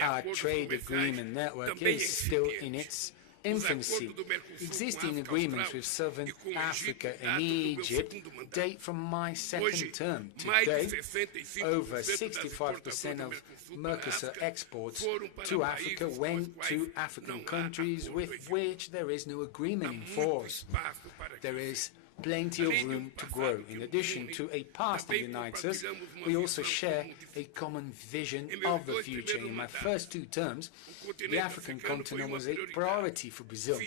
Our trade agreement network is still in its infancy. Existing agreements with Southern Africa and Egypt date from my second term. Today, over 65% of Mercosur exports to Africa went to African countries with which there is no agreement in force. There is plenty of room to grow. In addition to a past that unites us, we also share a common vision of the future. In my first 2 terms, the African continent was a priority for Brazil.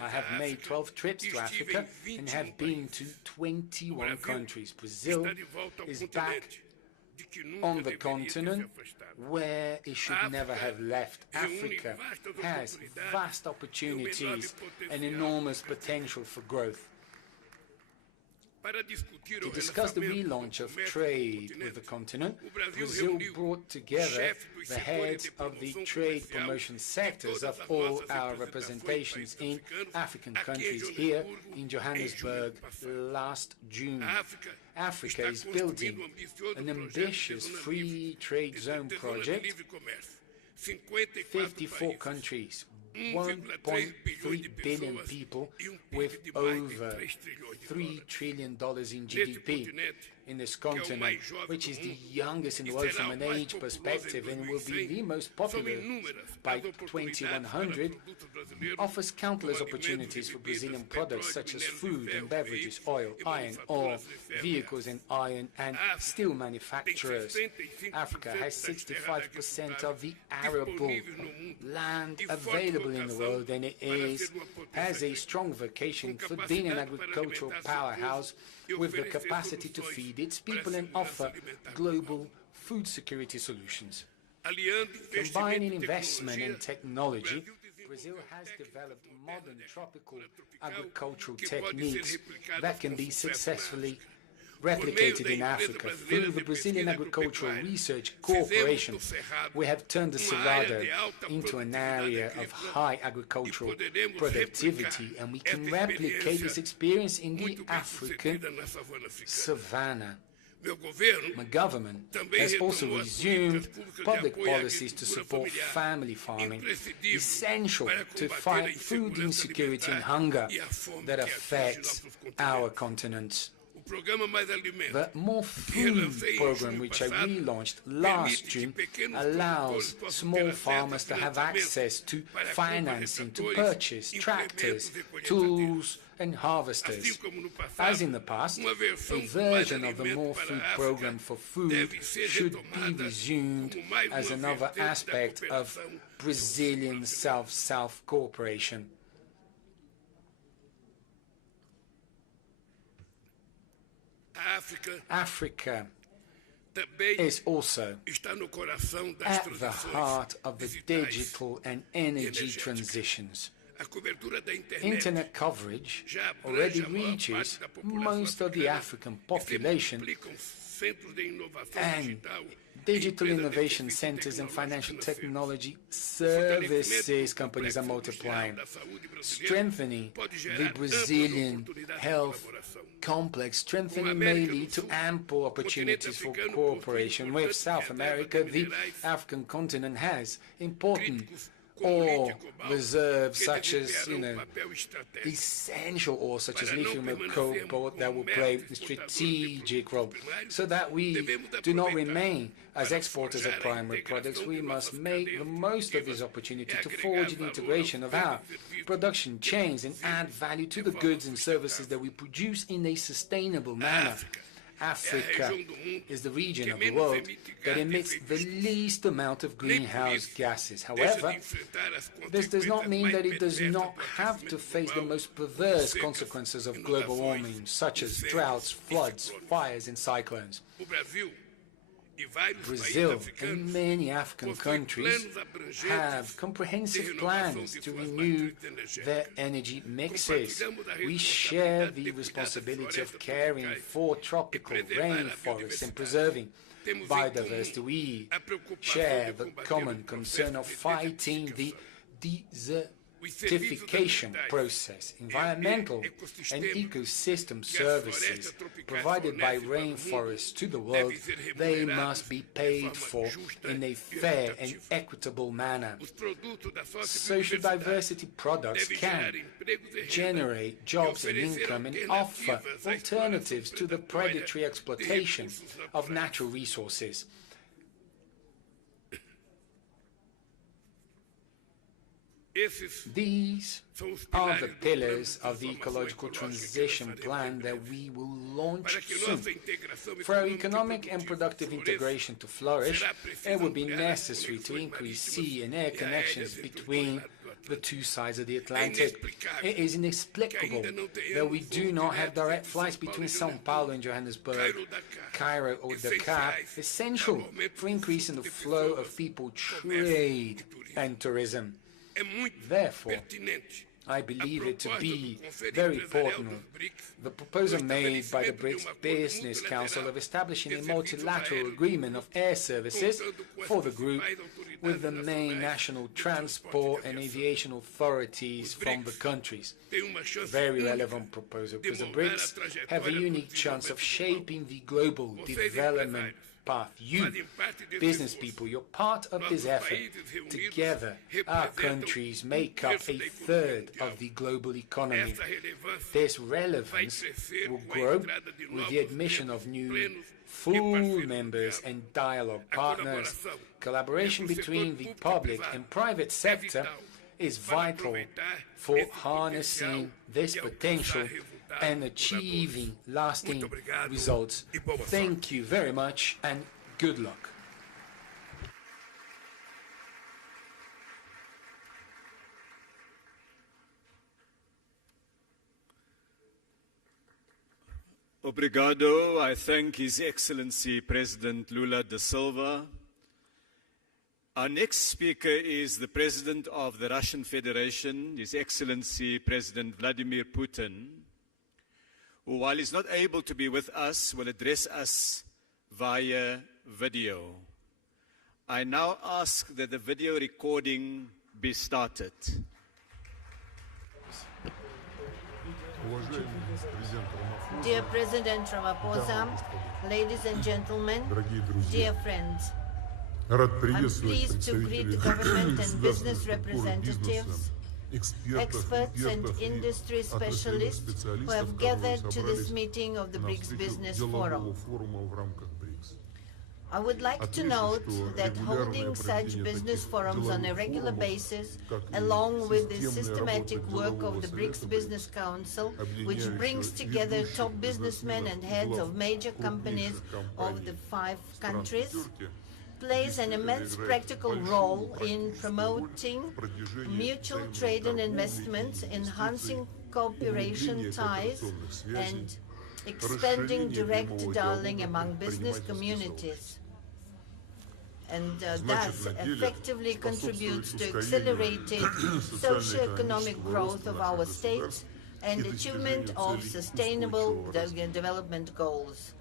I have made 12 trips to Africa and have been to 21 countries. Brazil is back on the continent where it should never have left. Africa has vast opportunities and enormous potential for growth. To discuss the relaunch of trade with the continent, Brazil brought together the heads of the trade promotion sectors of all our representations in African countries here in Johannesburg last June. Africa is building an ambitious free trade zone project. 54 countries, 1.3 billion people with over $3 trillion in GDP in this continent, which is the youngest in the world from an age perspective and will be the most popular by 2100, offers countless opportunities for Brazilian products such as food and beverages, oil, iron ore, vehicles and iron and steel manufacturers. Africa has 65% of the arable land available in the world, and it has a strong vocation for being an agricultural powerhouse with the capacity to feed its people and offer global food security solutions. Combining investment and technology, Brazil has developed modern tropical agricultural techniques that can be successfully replicated in Africa. Through the Brazilian Agricultural Research Corporation, we have turned the Cerrado into an area of high agricultural productivity, and we can replicate this experience in the African savanna. My government has also resumed public policies to support family farming, essential to fight food insecurity and hunger that affects our continent. The More Food program, which I relaunched last June, allows small farmers to have access to financing to purchase tractors, tools and harvesters. As in the past, a version of the More Food program for food should be resumed as another aspect of Brazilian South-South cooperation. Africa is also at the heart of the digital and energy transitions. Internet coverage already reaches most of the African population, and digital innovation centers and financial technology services companies are multiplying, strengthening the Brazilian health complex. Strengthening may lead to ample opportunities for cooperation with South America. The African continent has important ore reserves such as, essential ore such as lithium and cobalt that will play a strategic role. So that we do not remain as exporters of primary products, we must make the most of this opportunity to forge the integration of our production chains and add value to the goods and services that we produce in a sustainable manner. Africa is the region of the world that emits the least amount of greenhouse gases. However, this does not mean that it does not have to face the most perverse consequences of global warming, such as droughts, floods, fires, and cyclones. Brazil and many African countries have comprehensive plans to renew their energy mixes. We share the responsibility of caring for tropical rainforests and preserving biodiversity. We share the common concern of fighting the desertification process. Environmental and ecosystem services provided by rainforests to the world, they must be paid for in a fair and equitable manner. Social diversity products can generate jobs and income and offer alternatives to the predatory exploitation of natural resources. These are the pillars of the ecological transition plan that we will launch soon. For our economic and productive integration to flourish, it will be necessary to increase sea and air connections between the two sides of the Atlantic. It is inexplicable that we do not have direct flights between São Paulo and Johannesburg, Cairo or Dakar, essential for increasing the flow of people, trade and tourism. Therefore, I believe it to be very important, the proposal made by the BRICS Business Council of establishing a multilateral agreement of air services for the group with the main national transport and aviation authorities from the countries. Very relevant proposal, because the BRICS have a unique chance of shaping the global development path. You, business people, you're part of this effort. Together, our countries make up a third of the global economy. This relevance will grow with the admission of new full members and dialogue partners. Collaboration between the public and private sector is vital for harnessing this potential and achieving lasting results. Thank you very much and good luck. Obrigado. I thank His Excellency President Lula da Silva. Our next speaker is the President of the Russian Federation, His Excellency President Vladimir Putin, who, while he's not able to be with us, will address us via video. I now ask that the video recording be started. Dear President Ramaphosa, ladies and gentlemen, dear friends, I'm pleased to greet the government and business representatives, experts and industry specialists who have gathered to this meeting of the BRICS Business Forum. I would like to note that holding such business forums on a regular basis, along with the systematic work of the BRICS Business Council, which brings together top businessmen and heads of major companies of the 5 countries, plays an immense practical role in promoting mutual trade and investments, enhancing cooperation ties, and expanding direct dialogue among business communities, and thus effectively contributes to accelerated socio-economic growth of our state and achievement of sustainable development goals.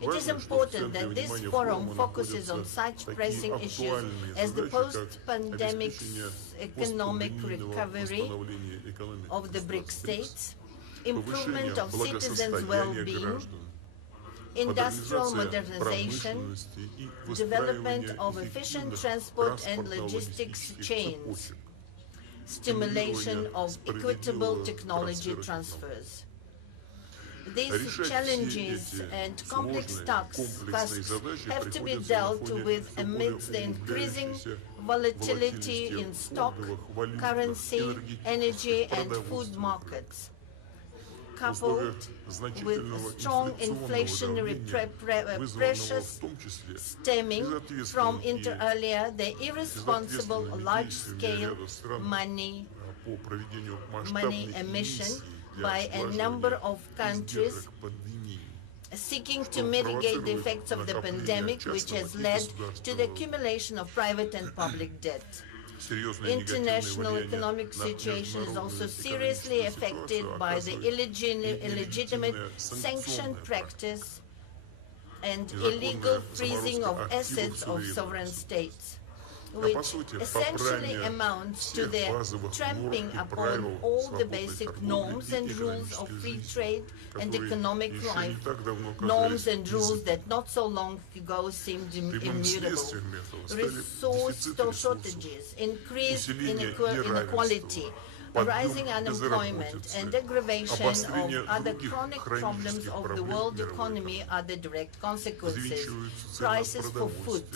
It is important that this forum focuses on such pressing issues as the post-pandemic economic recovery of the BRICS states, improvement of citizens' well-being, industrial modernization, development of efficient transport and logistics chains, stimulation of equitable technology transfers. These challenges and complex tasks have to be dealt with amidst the increasing volatility in stock, currency, energy and food markets, coupled with strong inflationary pressures stemming from, inter alia, the irresponsible large-scale money emission by a number of countries seeking to mitigate the effects of the pandemic, which has led to the accumulation of private and public debt. International economic situation is also seriously affected by the illegitimate sanction practice and illegal freezing of assets of sovereign states, which essentially amounts to the trampling upon all the basic norms and rules of free trade and economic life, norms and rules that not so long ago seemed immutable. Resource shortages, increased inequality, rising unemployment, and aggravation of other chronic problems of the world economy are the direct consequences. Prices for food,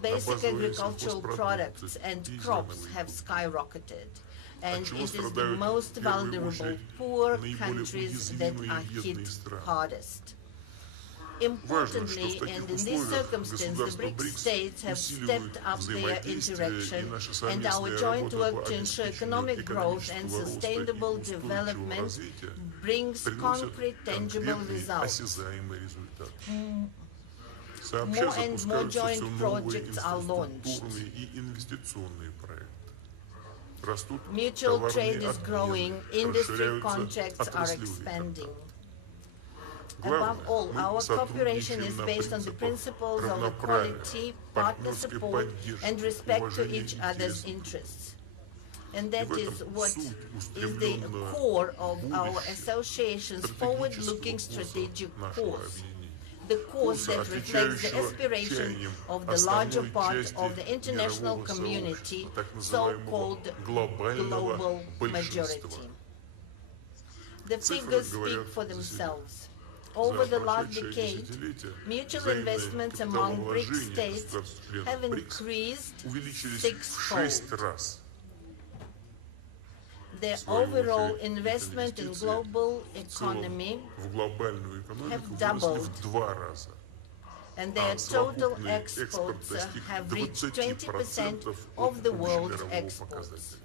basic agricultural products and crops have skyrocketed, and it is the most vulnerable, poor countries that are hit hardest. Importantly, and in this circumstance, the BRICS states have stepped up their interaction, and our joint work to ensure economic growth and sustainable development brings concrete, tangible results. More and more joint projects are launched. Mutual trade is growing, industry contracts are expanding. Above all, our cooperation is based on the principles of equality, partner support, and respect to each other's interests. And that is what is the core of our association's forward-looking strategic course. The course that reflects the aspiration of the larger part of the international community, so-called global majority. The figures speak for themselves. Over the last decade, mutual investments among BRICS states have increased sixfold. The overall investment in global economy have doubled, and their total exports have reached 20% of the world's exports.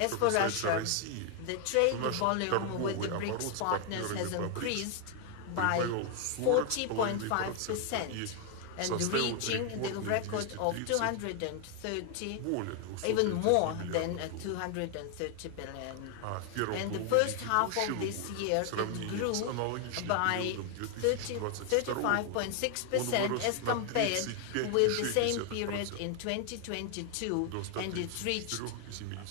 As for Russia, the trade volume with the BRICS partners has increased by 40.5%, and reaching the record of 230, even more than 230 billion. And the first half of this year, it grew by 35.6% as compared with the same period in 2022, and it reached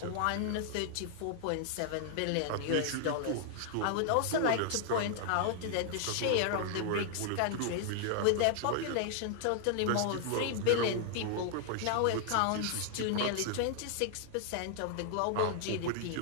$134.7 billion US dollars. I would also like to point out that the share of the BRICS countries, with their population totaling more than 3 billion people, now accounts to nearly 26% of the global GDP.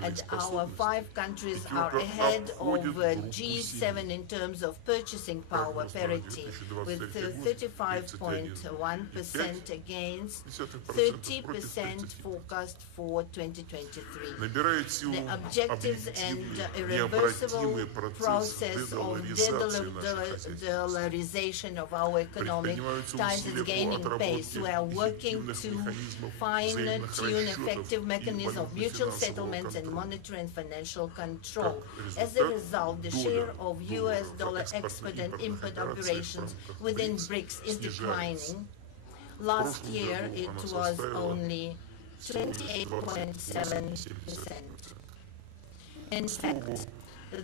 And our 5 countries are ahead of G7 in terms of purchasing power parity, with 35.1% against 30% forecast for 2023. The objectives and irreversible process of de-dollarization of our economic ties is gaining pace. We are working to fine-tune effective mechanisms of mutual settlements and monetary and financial control. As a result, the share of US dollar export and import operations within BRICS is declining. Last year, it was only 28.7%. In fact,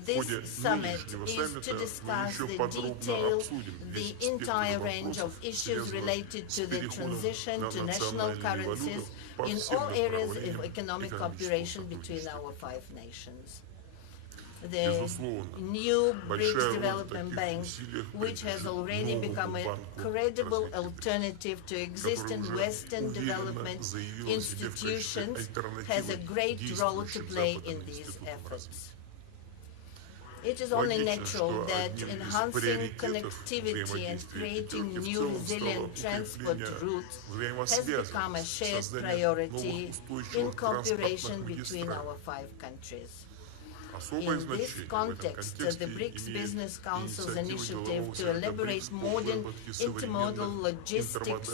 this summit is to discuss the entire range of issues related to the transition to national currencies in all areas of economic cooperation between our 5 nations. The new BRICS Development Bank, which has already become a credible alternative to existing Western development institutions, has a great role to play in these efforts. It is only natural that enhancing connectivity and creating new resilient transport routes has become a shared priority in cooperation between our 5 countries. In this context, the BRICS Business Council's initiative to elaborate modern intermodal logistics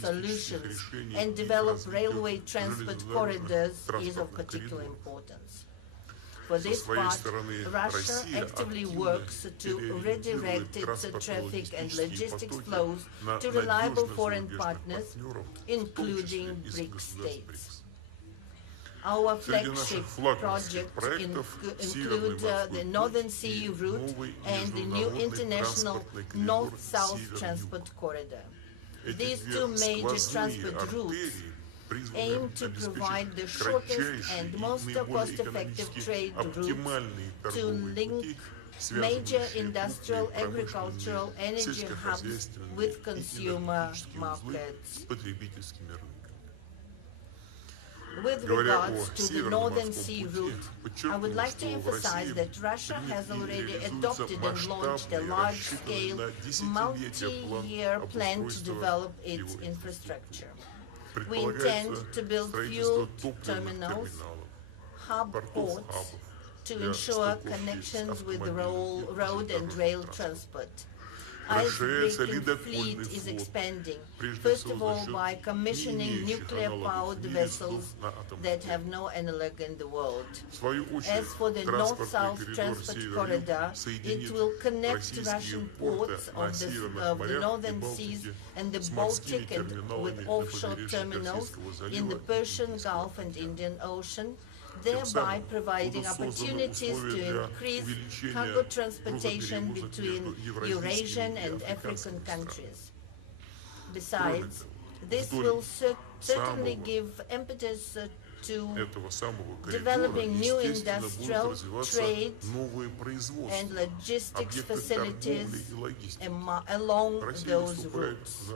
solutions and develop railway transport corridors is of particular importance. For this part, Russia actively works to redirect its traffic and logistics flows to reliable foreign partners, including BRICS states. Our flagship projects include the Northern Sea route and the new international North-South transport corridor. These 2 major transport routes aim to provide the shortest and most cost-effective trade routes to link major industrial, agricultural, energy hubs with consumer markets. With regards to the Northern Sea route, I would like to emphasize that Russia has already adopted and launched a large-scale, multi-year plan to develop its infrastructure. We intend to build fuel terminals, hub ports, to ensure connections with road and rail transport. Icebreaking fleet is expanding, first of all by commissioning nuclear-powered vessels that have no analog in the world. As for the North-South transport corridor, it will connect Russian ports of the Northern Seas and the Baltic and with offshore terminals in the Persian Gulf and Indian Ocean, thereby providing opportunities to increase cargo transportation between Eurasian and African countries. Besides, this will certainly give impetus to developing new industrial, trade, and logistics facilities along those routes.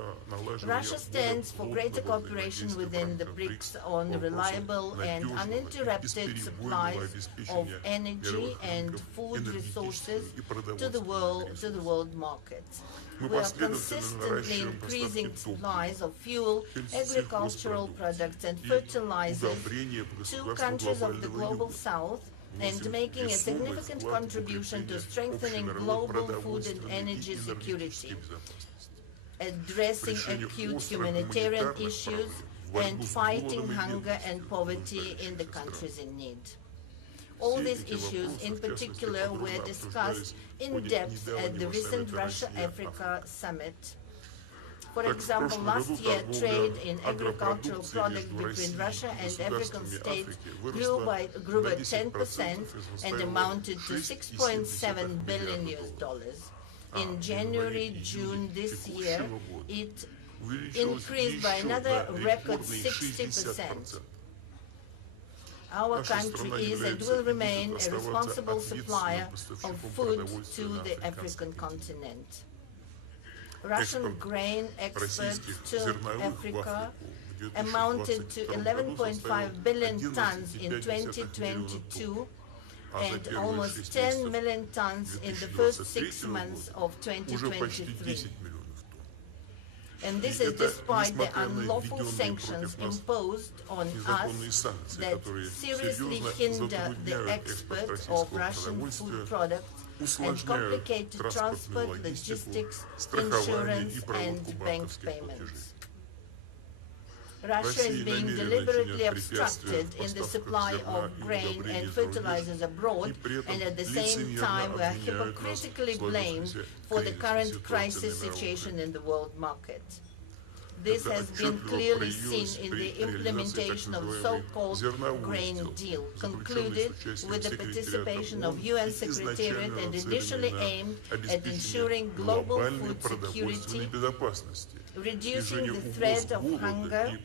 Russia stands for greater cooperation within the BRICS on reliable and uninterrupted supplies of energy and food resources to the world markets. We are consistently increasing supplies of fuel, agricultural products and fertilizers to countries of the Global South and making a significant contribution to strengthening global food and energy security, addressing acute humanitarian issues, and fighting hunger and poverty in the countries in need. All these issues, in particular, were discussed in depth at the recent Russia-Africa summit. For example, last year, trade in agricultural products between Russia and African states grew by 10% and amounted to $6.7 billion. In January-June this year, it increased by another record 60%. Our country is and will remain a responsible supplier of food to the African continent. Russian grain exports to Africa amounted to 11.5 billion tons in 2022 and almost 10 million tons in the first 6 months of 2023. And this is despite the unlawful sanctions imposed on us that seriously hinder the export of Russian food products and complicated transport, logistics, insurance, and bank payments. Russia is being deliberately obstructed in the supply of grain and fertilizers abroad, and at the same time we are hypocritically blamed for the current crisis situation in the world market. This has been clearly seen in the implementation of the so-called grain deal, concluded with the participation of UN Secretariat and initially aimed at ensuring global food security, reducing the threat of hunger,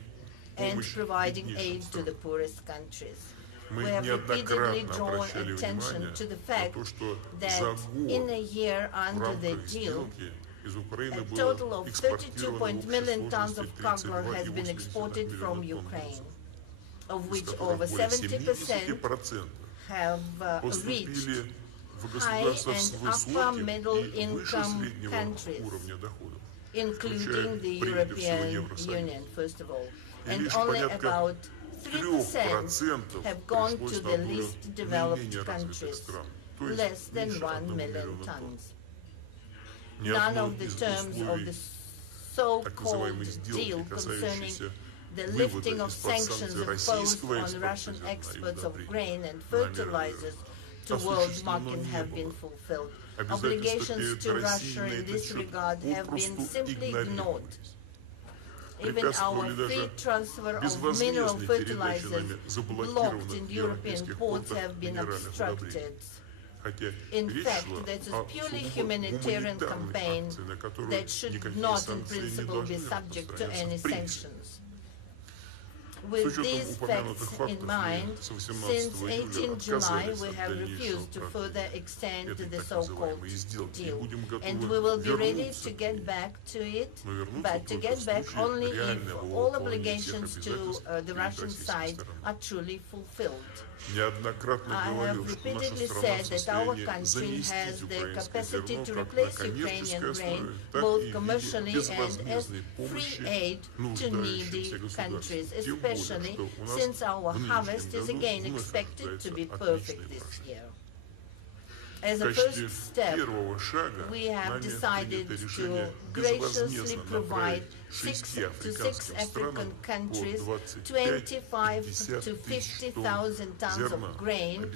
and providing aid to the poorest countries. We have repeatedly drawn attention to the fact that in a year under the deal, a total of 32 million tons of cargo has been exported from Ukraine, of which over 70% have reached high and upper middle income countries, including the European Union, first of all. And only about 3% have gone to the least developed countries, less than 1 million tons. None of the terms of the so-called deal concerning the lifting of sanctions imposed on Russian exports of grain and fertilizers to world market have been fulfilled. Obligations to Russia in this regard have been simply ignored. Even our free transfer of mineral fertilizers blocked in European ports have been obstructed. In fact, that is a purely humanitarian campaign that should not in principle be subject to any sanctions. With these facts in mind, since 18 July we have refused to further extend the so-called deal, and we will be ready to get back to it, but to get back only if all obligations to the Russian side are truly fulfilled. I have repeatedly said that our country has the capacity to replace Ukrainian grain both commercially and as free aid to needy countries, especially since our harvest is again expected to be perfect this year. As a first step, we have decided to graciously provide to six African countries 25 to 50,000 tons of grain,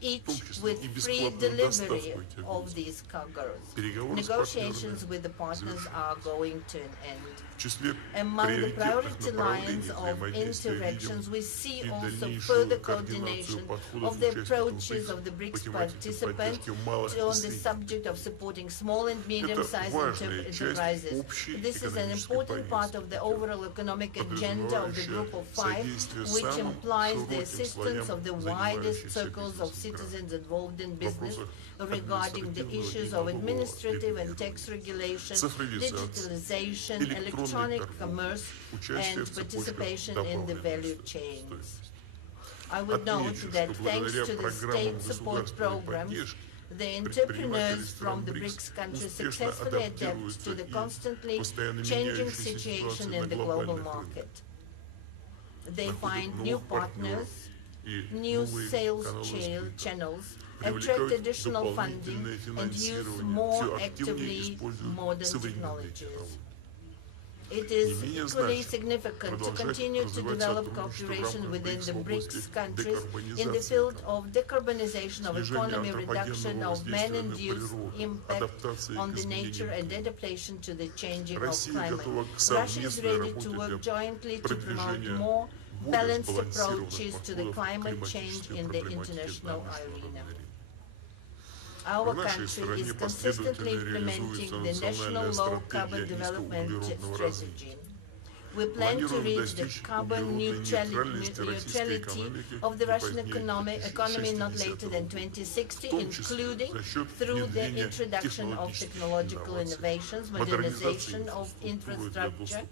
each with free delivery of these cargoes. Negotiations with the partners are going to an end. Among the priority lines of interactions, we see also further coordination of the approaches of the BRICS participants on the subject of supporting small and medium-sized enterprises. This is an important part of the overall economic agenda of the Group of Five, which implies the assistance of the widest circles of citizens involved in business regarding the issues of administrative and tax regulation, digitalization, electronic commerce, and participation in the value chains. I would note that thanks to the state support programs, the entrepreneurs from the BRICS countries successfully adapt to the constantly changing situation in the global market. They find new partners, new sales channels, attract additional funding, and use more actively modern technologies. It is equally significant to continue to develop cooperation within the BRICS countries in the field of decarbonization of economy, reduction of man-induced impact on the nature, and adaptation to the changing of climate. Russia is ready to work jointly to promote more balanced approaches to the climate change in the international arena. Our country is consistently implementing the National Low-Carbon Development Strategy. We plan to reach the carbon neutrality of the Russian economy not later than 2060, including through the introduction of technological innovations, modernization of infrastructure,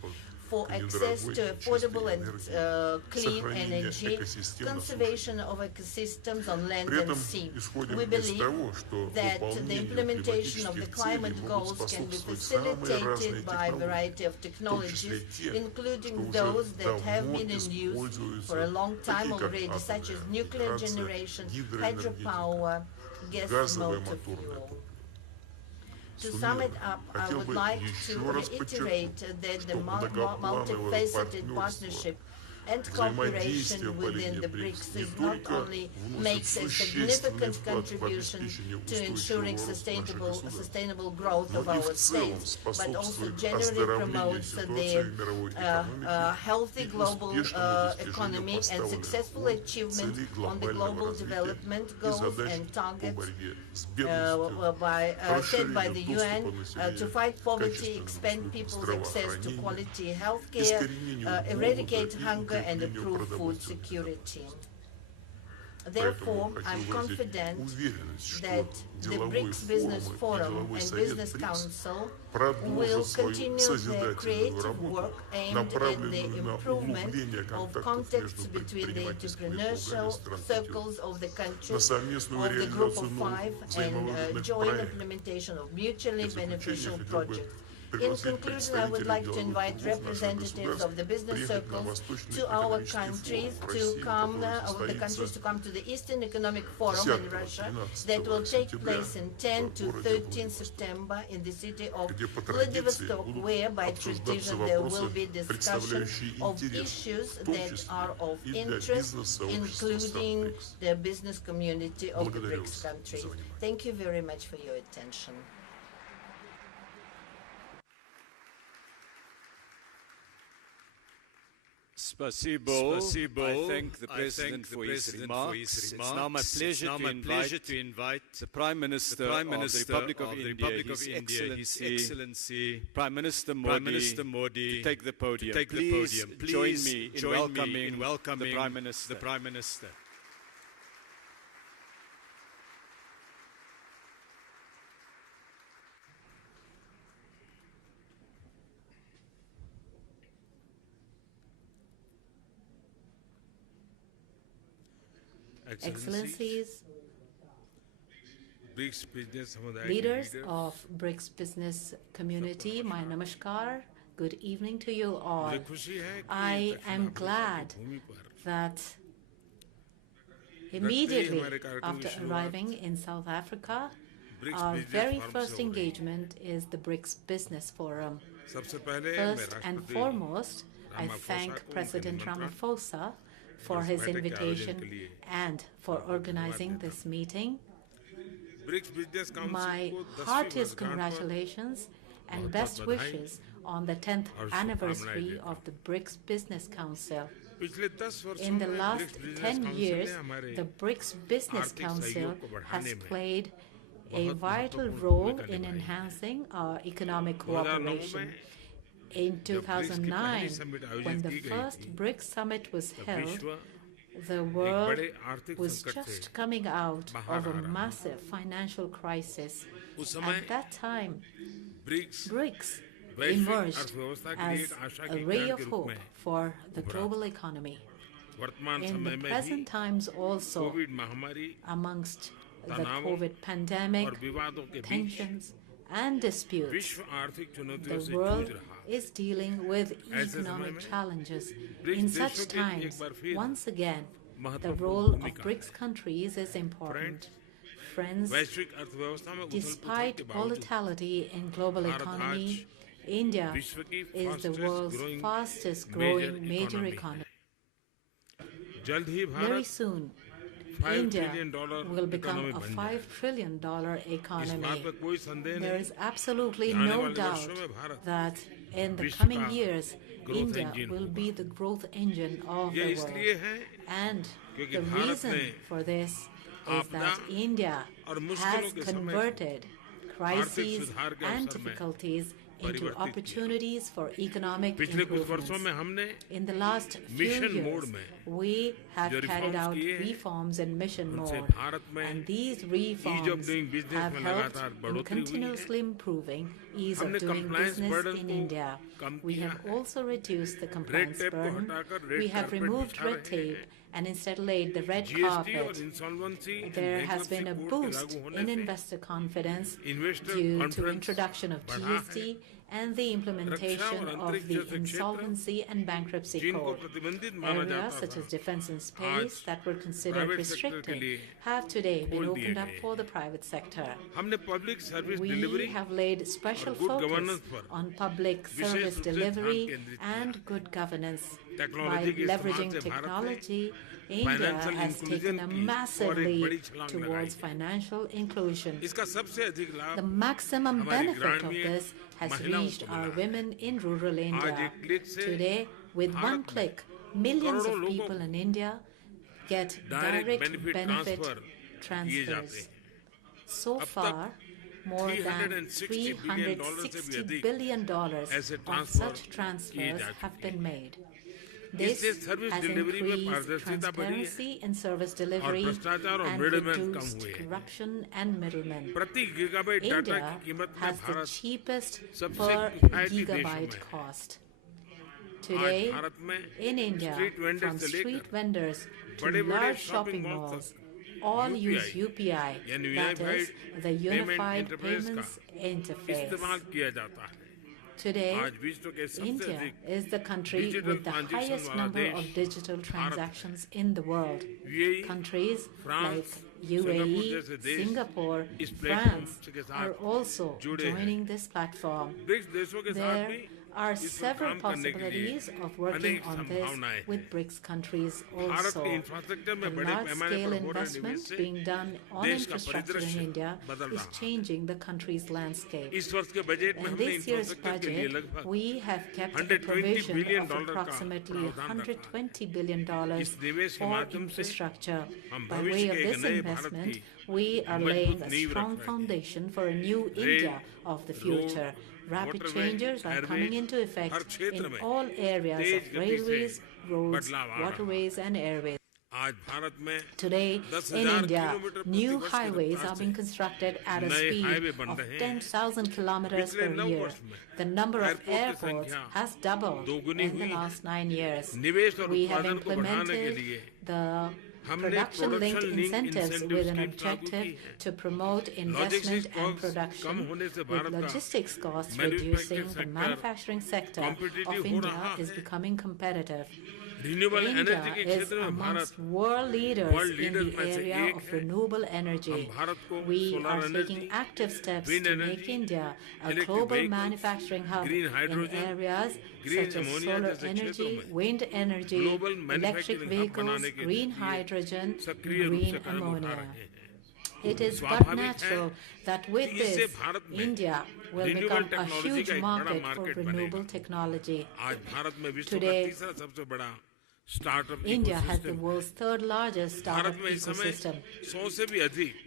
for access to affordable and clean energy, conservation of ecosystems on land and sea. We believe that the implementation of the climate goals can be facilitated by a variety of technologies, including those that have been in use for a long time already, such as nuclear generation, hydropower, gas motor fuel. To sum it up, I would like to reiterate that the multifaceted partnership and cooperation within the BRICS not only makes a significant contribution to ensuring sustainable growth of our states, but also generally promotes the healthy global economy and successful achievement on the global development goals and targets set by the UN to fight poverty, expand people's access to quality health care, eradicate hunger, and improve food security. Therefore, I'm confident that the BRICS Business Forum and Business Council will continue their creative work aimed at the improvement of contacts between the entrepreneurial circles of the countries of the Group of Five and joint implementation of mutually beneficial projects. In conclusion, I would like to invite representatives of the business circles to our countries to come, to the Eastern Economic Forum in Russia that will take place in 10 to 13 September in the city of Vladivostok, where by tradition there will be discussion of issues that are of interest, including the business community of the BRICS countries. Thank you very much for your attention. Spasibo. I thank the President for his remarks. It's now my pleasure to invite the Prime Minister of the Republic of India, His Excellency Prime Minister Modi, to take the podium. Please join me in welcoming the Prime Minister. Excellencies, leaders of BRICS business community, my namaskar, good evening to you all. I am glad that immediately after arriving in South Africa, our very first engagement is the BRICS Business Forum. First and foremost, I thank President Ramaphosa for his invitation and for organizing this meeting. My heartiest congratulations and best wishes on the 10th anniversary of the BRICS Business Council. In the last 10 years, the BRICS Business Council has played a vital role in enhancing our economic cooperation. In 2009, when the first BRICS summit was held, the world was just coming out of a massive financial crisis. At that time, BRICS emerged as a ray of hope for the global economy. In the present times also, amongst the COVID pandemic, tensions, and disputes, the world is dealing with economic challenges. In such times, once again, the role of BRICS countries is important. Friends, despite volatility in global economy, India is the world's fastest growing major economy. Very soon, India will become a $5 trillion economy. There is absolutely no doubt that in the coming years, India will be the growth engine of the world. And the reason for this is that India has converted crises and difficulties into opportunities for economic improvements. In the last few years, we have carried out reforms in mission mode, and these reforms have helped in continuously improving ease of doing business in India. We have also reduced the compliance burden. We have removed red tape and instead laid the red carpet. There has been a boost in investor confidence due to introduction of GST and the implementation of the Insolvency and Bankruptcy Code. Areas such as defense and space that were considered restricted have today been opened up for the private sector. We have laid special focus on public service delivery and good governance. By leveraging technology, India has taken a massive leap towards financial inclusion. The maximum benefit of this has reached our women in rural India. Today, with one click, millions of people in India get direct benefit transfers. So far, more than $360 billion of such transfers have been made. This has increased transparency in service delivery and reduced corruption and middlemen. India has the cheapest per gigabyte cost. Today, in India, from street vendors to large shopping malls, all use UPI, that is, the Unified Payments Interface. Today, India is the country with the highest number of digital transactions in the world. Countries like UAE, Singapore, France are also joining this platform. There are several possibilities of working on this with BRICS countries also. The large-scale investment being done on infrastructure in India is changing the country's landscape. In this year's budget, we have kept a provision of approximately $120 billion for infrastructure. By way of this investment, we are laying a strong foundation for a new India of the future. Rapid changes are coming into effect in all areas of railways, roads, waterways, and airways. Today, in India, new highways are being constructed at a speed of 10,000 kilometers per year. The number of airports has doubled in the last 9 years. We have implemented the production-linked incentives with an objective to promote investment and production, with logistics costs reducing. The manufacturing sector of India is becoming competitive. India is amongst world leaders in the area of renewable energy. We are taking active steps to make India a global manufacturing hub in areas such as solar energy, wind energy, electric vehicles, green hydrogen, green ammonia. It is but natural that with this, India will become a huge market for renewable technology. Today, India has the world's third largest startup ecosystem.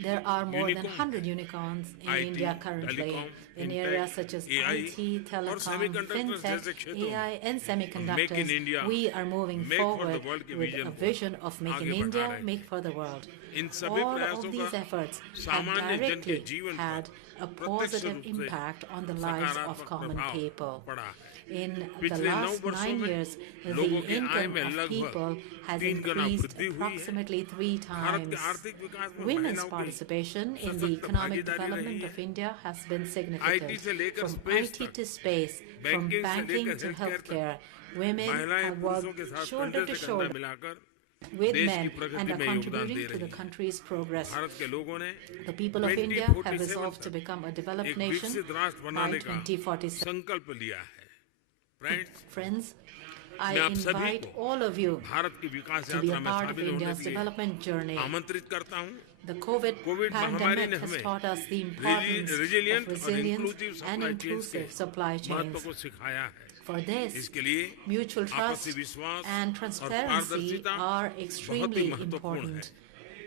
There are more than 100 unicorns in India currently in areas such as IT, telecom, fintech, AI, and semiconductors. We are moving forward with a vision of Make in India, Make for the World. All of these efforts have directly had a positive impact on the lives of common people. In the last 9 years, the income of people has increased approximately 3 times. Women's participation in the economic development of India has been significant. From IT to space, from banking to healthcare, women have worked shoulder to shoulder with men and are contributing to the country's progress. The people of India have resolved to become a developed nation by 2047. Friends, I invite all of you to be a part of India's development journey. The COVID pandemic has taught us the importance of resilient and inclusive supply chains. For this, mutual trust and transparency are extremely important.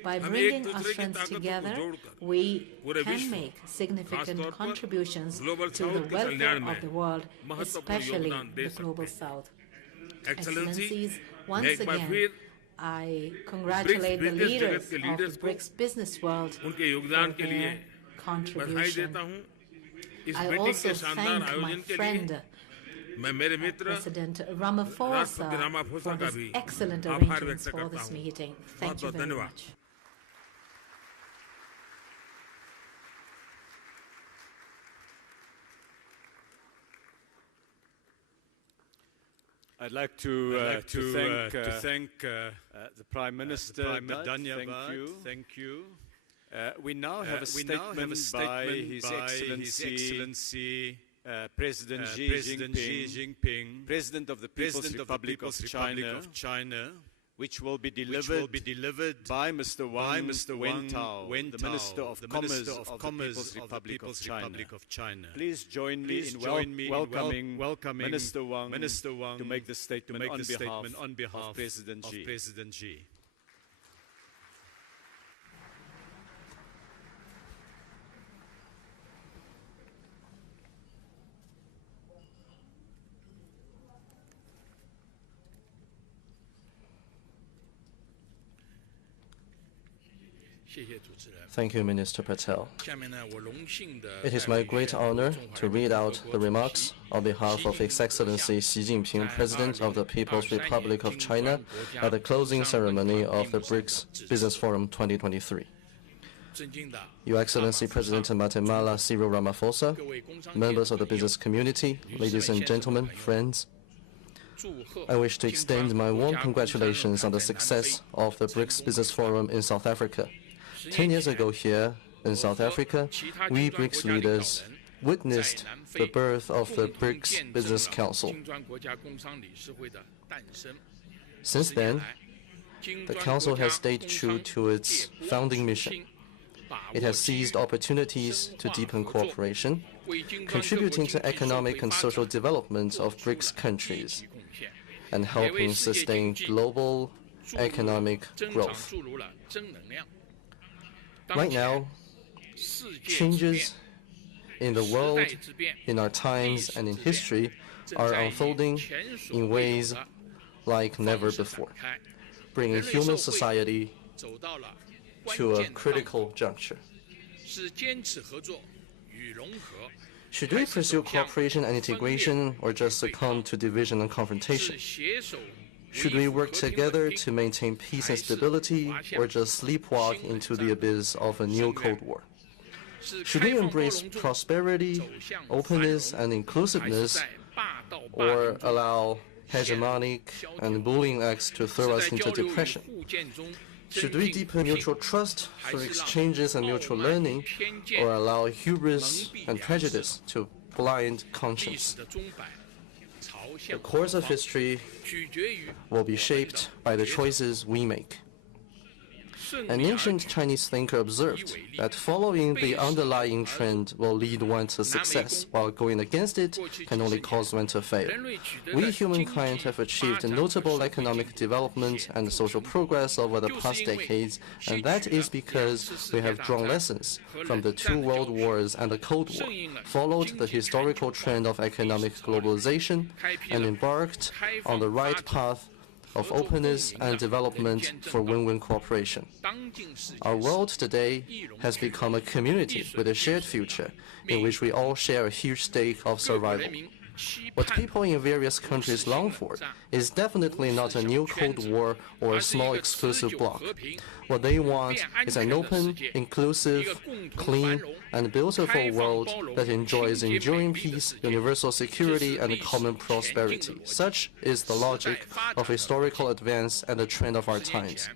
By bringing our strengths together, we can make significant contributions to the welfare of the world, especially the Global South. Excellencies, once again, I congratulate the leaders of the BRICS business world for their contribution. I also thank my friend, President Ramaphosa, for this excellent arrangements for this meeting. Thank you very much. I'd like to thank the Prime Minister. Thank you. We now have a statement by His Excellency President Xi Jinping, President of the People's Republic of China, which will be delivered by Mr. Wang Wentao, the Minister of Commerce of the People's Republic of China. Please join me in welcoming Minister Wang to make the statement on behalf of President Xi. Thank you, Minister Patel. It is my great honor to read out the remarks on behalf of His Excellency Xi Jinping, President of the People's Republic of China, at the closing ceremony of the BRICS Business Forum 2023. Your Excellency President Guatemala Cyril Ramaphosa, members of the business community, ladies and gentlemen, friends, I wish to extend my warm congratulations on the success of the BRICS Business Forum in South Africa. 10 years ago here in South Africa, we BRICS leaders witnessed the birth of the BRICS Business Council. Since then, the Council has stayed true to its founding mission. It has seized opportunities to deepen cooperation, contributing to economic and social development of BRICS countries, and helping sustain global economic growth. Right now, changes in the world, in our times, and in history are unfolding in ways like never before, bringing human society to a critical juncture. Should we pursue cooperation and integration, or just succumb to division and confrontation? Should we work together to maintain peace and stability, or just sleepwalk into the abyss of a new Cold War? Should we embrace prosperity, openness, and inclusiveness, or allow hegemonic and bullying acts to throw us into depression? Should we deepen mutual trust through exchanges and mutual learning, or allow hubris and prejudice to blind conscience? The course of history will be shaped by the choices we make. An ancient Chinese thinker observed that following the underlying trend will lead one to success, while going against it can only cause one to fail. We humankind have achieved notable economic development and social progress over the past decades, and that is because we have drawn lessons from the two world wars and the Cold War, followed the historical trend of economic globalization, and embarked on the right path of openness and development for win-win cooperation. Our world today has become a community with a shared future in which we all share a huge stake of survival. What people in various countries long for is definitely not a new Cold War or a small exclusive bloc. What they want is an open, inclusive, clean, and beautiful world that enjoys enduring peace, universal security, and common prosperity. Such is the logic of historical advance and the trend of our times.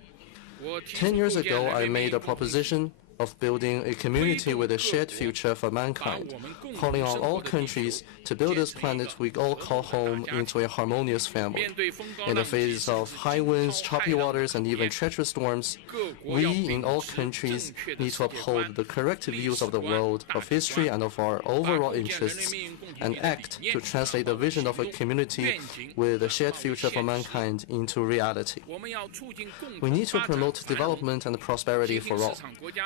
10 years ago, I made a proposition of building a community with a shared future for mankind, calling on all countries to build this planet we all call home into a harmonious family. In the face of high winds, choppy waters, and even treacherous storms, we in all countries need to uphold the correct views of the world, of history, and of our overall interests, and act to translate the vision of a community with a shared future for mankind into reality. We need to promote development and prosperity for all.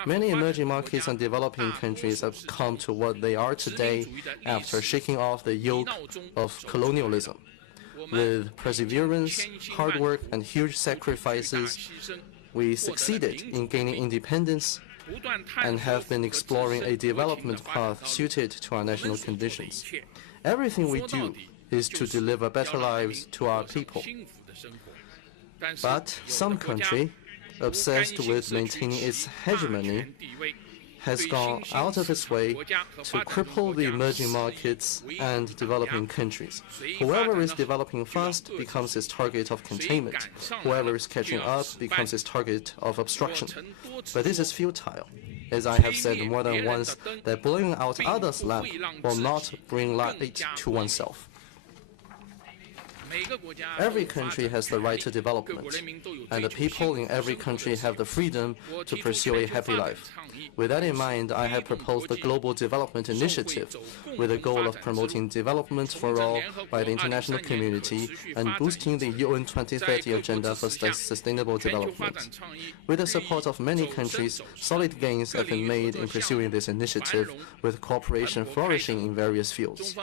Many emerging markets and developing countries have come to what they are today after shaking off the yoke of colonialism. With perseverance, hard work, and huge sacrifices, we succeeded in gaining independence and have been exploring a development path suited to our national conditions. Everything we do is to deliver better lives to our people. But some country, obsessed with maintaining its hegemony, has gone out of its way to cripple the emerging markets and developing countries. Whoever is developing fast becomes its target of containment. Whoever is catching up becomes its target of obstruction. But this is futile. As I have said more than once, that blowing out others' lamp will not bring light to oneself. Every country has the right to development, and the people in every country have the freedom to pursue a happy life. With that in mind, I have proposed the Global Development Initiative with the goal of promoting development for all by the international community and boosting the UN 2030 Agenda for Sustainable Development. With the support of many countries, solid gains have been made in pursuing this initiative, with cooperation flourishing in various fields.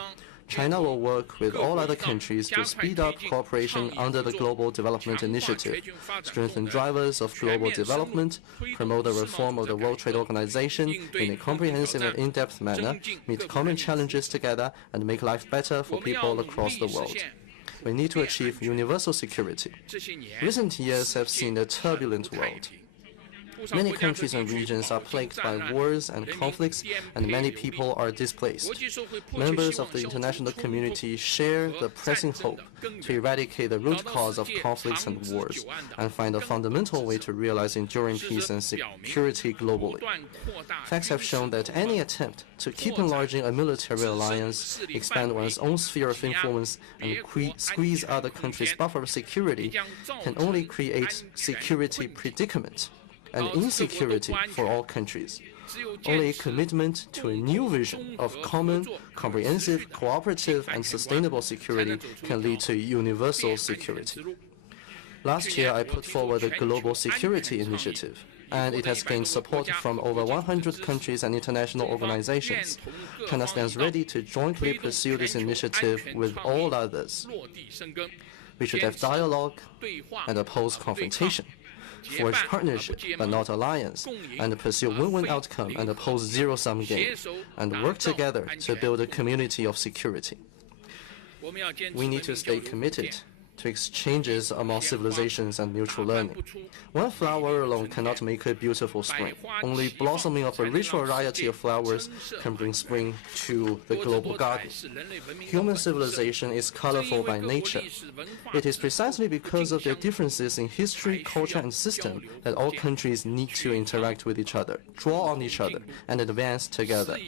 China will work with all other countries to speed up cooperation under the Global Development Initiative, strengthen drivers of global development, promote the reform of the World Trade Organization in a comprehensive and in-depth manner, meet common challenges together, and make life better for people across the world. We need to achieve universal security. Recent years have seen a turbulent world. Many countries and regions are plagued by wars and conflicts, and many people are displaced. Members of the international community share the pressing hope to eradicate the root cause of conflicts and wars, and find a fundamental way to realize enduring peace and security globally. Facts have shown that any attempt to keep enlarging a military alliance, expand one's own sphere of influence, and squeeze other countries' buffer of security can only create security predicament and insecurity for all countries. Only a commitment to a new vision of common, comprehensive, cooperative, and sustainable security can lead to universal security. Last year, I put forward the Global Security Initiative, and it has gained support from over 100 countries and international organizations. China stands ready to jointly pursue this initiative with all others. We should have dialogue and oppose confrontation, forge partnership but not alliance, and pursue win-win outcome and oppose zero-sum game, and work together to build a community of security. We need to stay committed to exchanges among civilizations and mutual learning. One flower alone cannot make a beautiful spring. Only blossoming of a rich variety of flowers can bring spring to the global garden. Human civilization is colorful by nature. It is precisely because of their differences in history, culture, and system that all countries need to interact with each other, draw on each other, and advance together.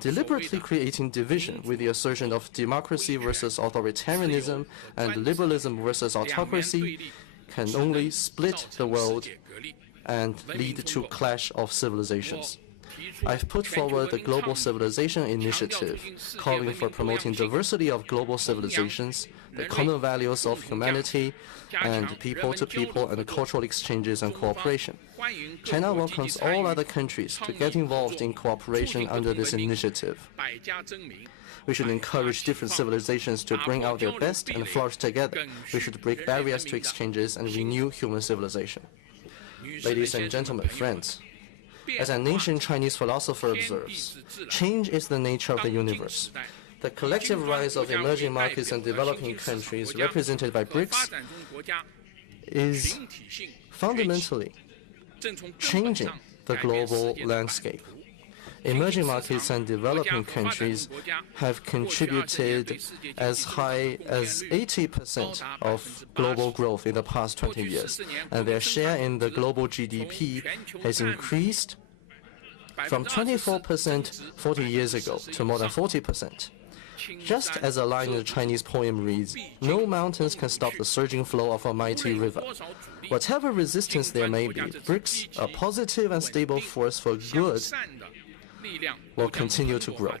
Deliberately creating division with the assertion of democracy versus authoritarianism and liberalism versus autocracy can only split the world and lead to clash of civilizations. I've put forward the Global Civilization Initiative, calling for promoting diversity of global civilizations, the common values of humanity, and people-to-people and cultural exchanges and cooperation. China welcomes all other countries to get involved in cooperation under this initiative. We should encourage different civilizations to bring out their best and flourish together. We should break barriers to exchanges and renew human civilization. Ladies and gentlemen, friends, as an ancient Chinese philosopher observes, change is the nature of the universe. The collective rise of emerging markets and developing countries represented by BRICS is fundamentally changing the global landscape. Emerging markets and developing countries have contributed as high as 80% of global growth in the past 20 years, and their share in the global GDP has increased from 24% 40 years ago to more than 40%. Just as a line in the Chinese poem reads, "No mountains can stop the surging flow of a mighty river." Whatever resistance there may be, BRICS, a positive and stable force for good, will continue to grow.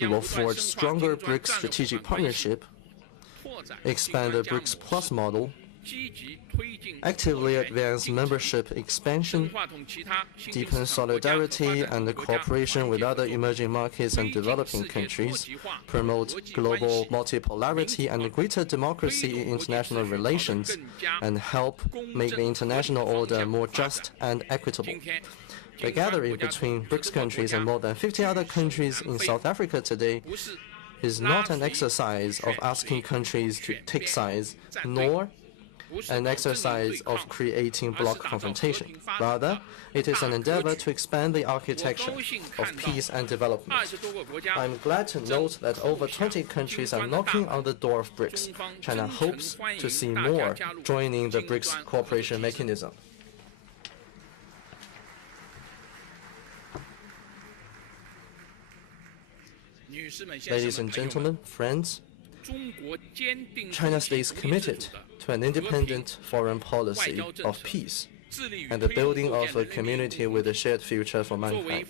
We will forge stronger BRICS strategic partnership, expand the BRICS Plus model, actively advance membership expansion, deepen solidarity and cooperation with other emerging markets and developing countries, promote global multipolarity and greater democracy in international relations, and help make the international order more just and equitable. The gathering between BRICS countries and more than 50 other countries in South Africa today is not an exercise of asking countries to take sides, nor an exercise of creating bloc confrontation. Rather, it is an endeavor to expand the architecture of peace and development. I'm glad to note that over 20 countries are knocking on the door of BRICS. China hopes to see more joining the BRICS cooperation mechanism. Ladies and gentlemen, friends, China stays committed to an independent foreign policy of peace and the building of a community with a shared future for mankind.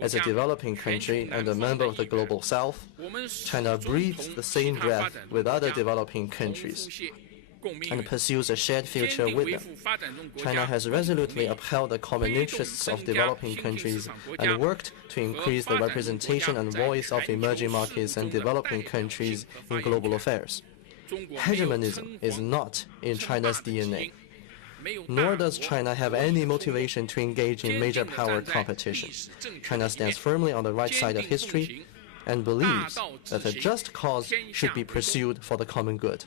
As a developing country and a member of the Global South, China breathes the same breath with other developing countries and pursues a shared future with them. China has resolutely upheld the common interests of developing countries and worked to increase the representation and voice of emerging markets and developing countries in global affairs. Hegemonism is not in China's DNA, nor does China have any motivation to engage in major power competition. China stands firmly on the right side of history and believes that a just cause should be pursued for the common good.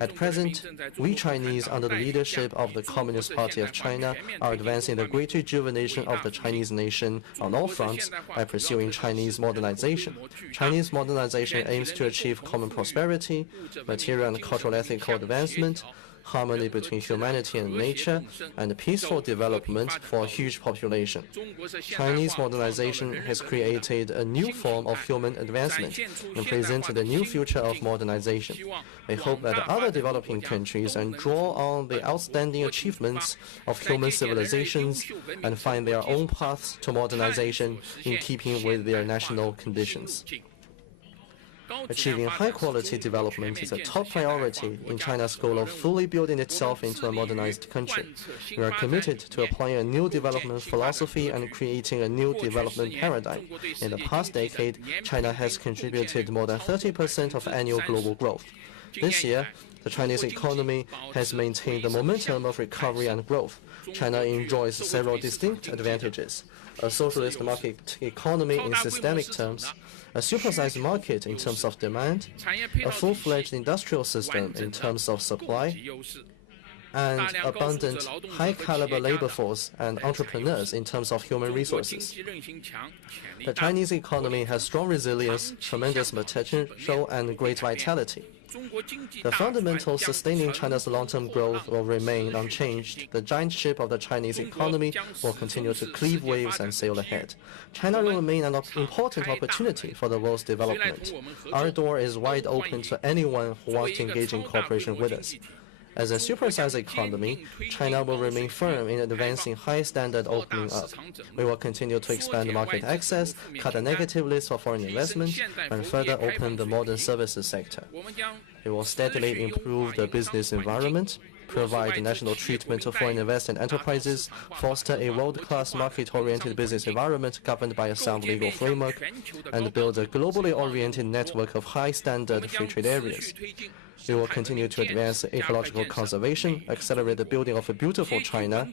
At present, we Chinese, under the leadership of the Communist Party of China, are advancing the great rejuvenation of the Chinese nation on all fronts by pursuing Chinese modernization. Chinese modernization aims to achieve common prosperity, material and cultural ethical advancement, harmony between humanity and nature, and peaceful development for a huge population. Chinese modernization has created a new form of human advancement and presented a new future of modernization. We hope that other developing countries and draw on the outstanding achievements of human civilizations and find their own paths to modernization in keeping with their national conditions. Achieving high-quality development is a top priority in China's goal of fully building itself into a modernized country. We are committed to applying a new development philosophy and creating a new development paradigm. In the past decade, China has contributed more than 30% of annual global growth. This year, the Chinese economy has maintained the momentum of recovery and growth. China enjoys several distinct advantages: a socialist market economy in systemic terms, a supersized market in terms of demand, a full-fledged industrial system in terms of supply, and abundant high-caliber labor force and entrepreneurs in terms of human resources. The Chinese economy has strong resilience, tremendous potential, and great vitality. The fundamentals sustaining China's long-term growth will remain unchanged. The giant ship of the Chinese economy will continue to cleave waves and sail ahead. China will remain an important opportunity for the world's development. Our door is wide open to anyone who wants to engage in cooperation with us. As a supersized economy, China will remain firm in advancing high-standard opening up. We will continue to expand market access, cut the negative list for foreign investment, and further open the modern services sector. We will steadily improve the business environment, provide national treatment to foreign investment enterprises, foster a world-class market-oriented business environment governed by a sound legal framework, and build a globally oriented network of high-standard free trade areas. We will continue to advance ecological conservation, accelerate the building of a beautiful China,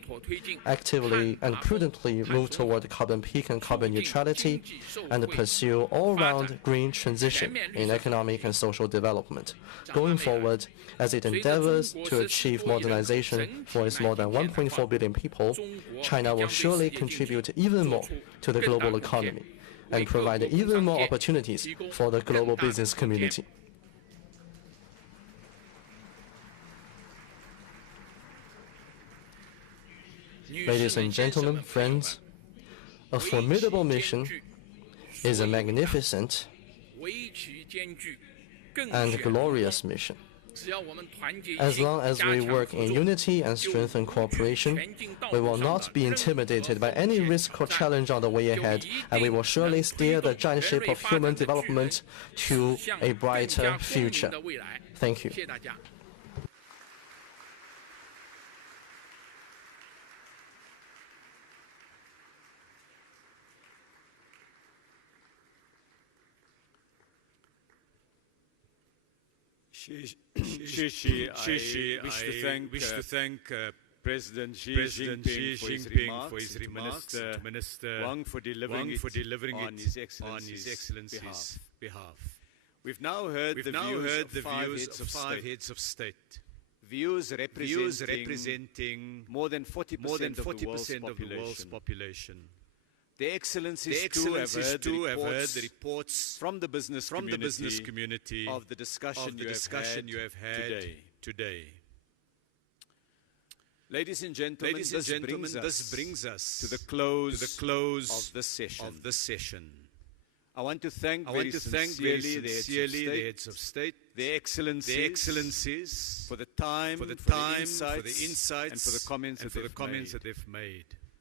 actively and prudently move toward carbon peak and carbon neutrality, and pursue all-round green transition in economic and social development. Going forward, as it endeavors to achieve modernization for its more than 1.4 billion people, China will surely contribute even more to the global economy and provide even more opportunities for the global business community. Ladies and gentlemen, friends, a formidable mission is a magnificent and glorious mission. As long as we work in unity and strengthen cooperation, we will not be intimidated by any risk or challenge on the way ahead, and we will surely steer the giant ship of human development to a brighter future. Thank you. I wish to thank President Xi Jinping for his remarks, to Minister Wang for delivering it on His Excellency's behalf. We've now heard the views of five heads of state. views representing more than 40% of the world's population. Their Excellencies too have heard the reports from the business community of the discussion you have had today. Ladies and gentlemen, this brings us to the close of this session. I want to thank very sincerely the heads of state, their excellencies, for the time, for the insights, and for the comments that they've made.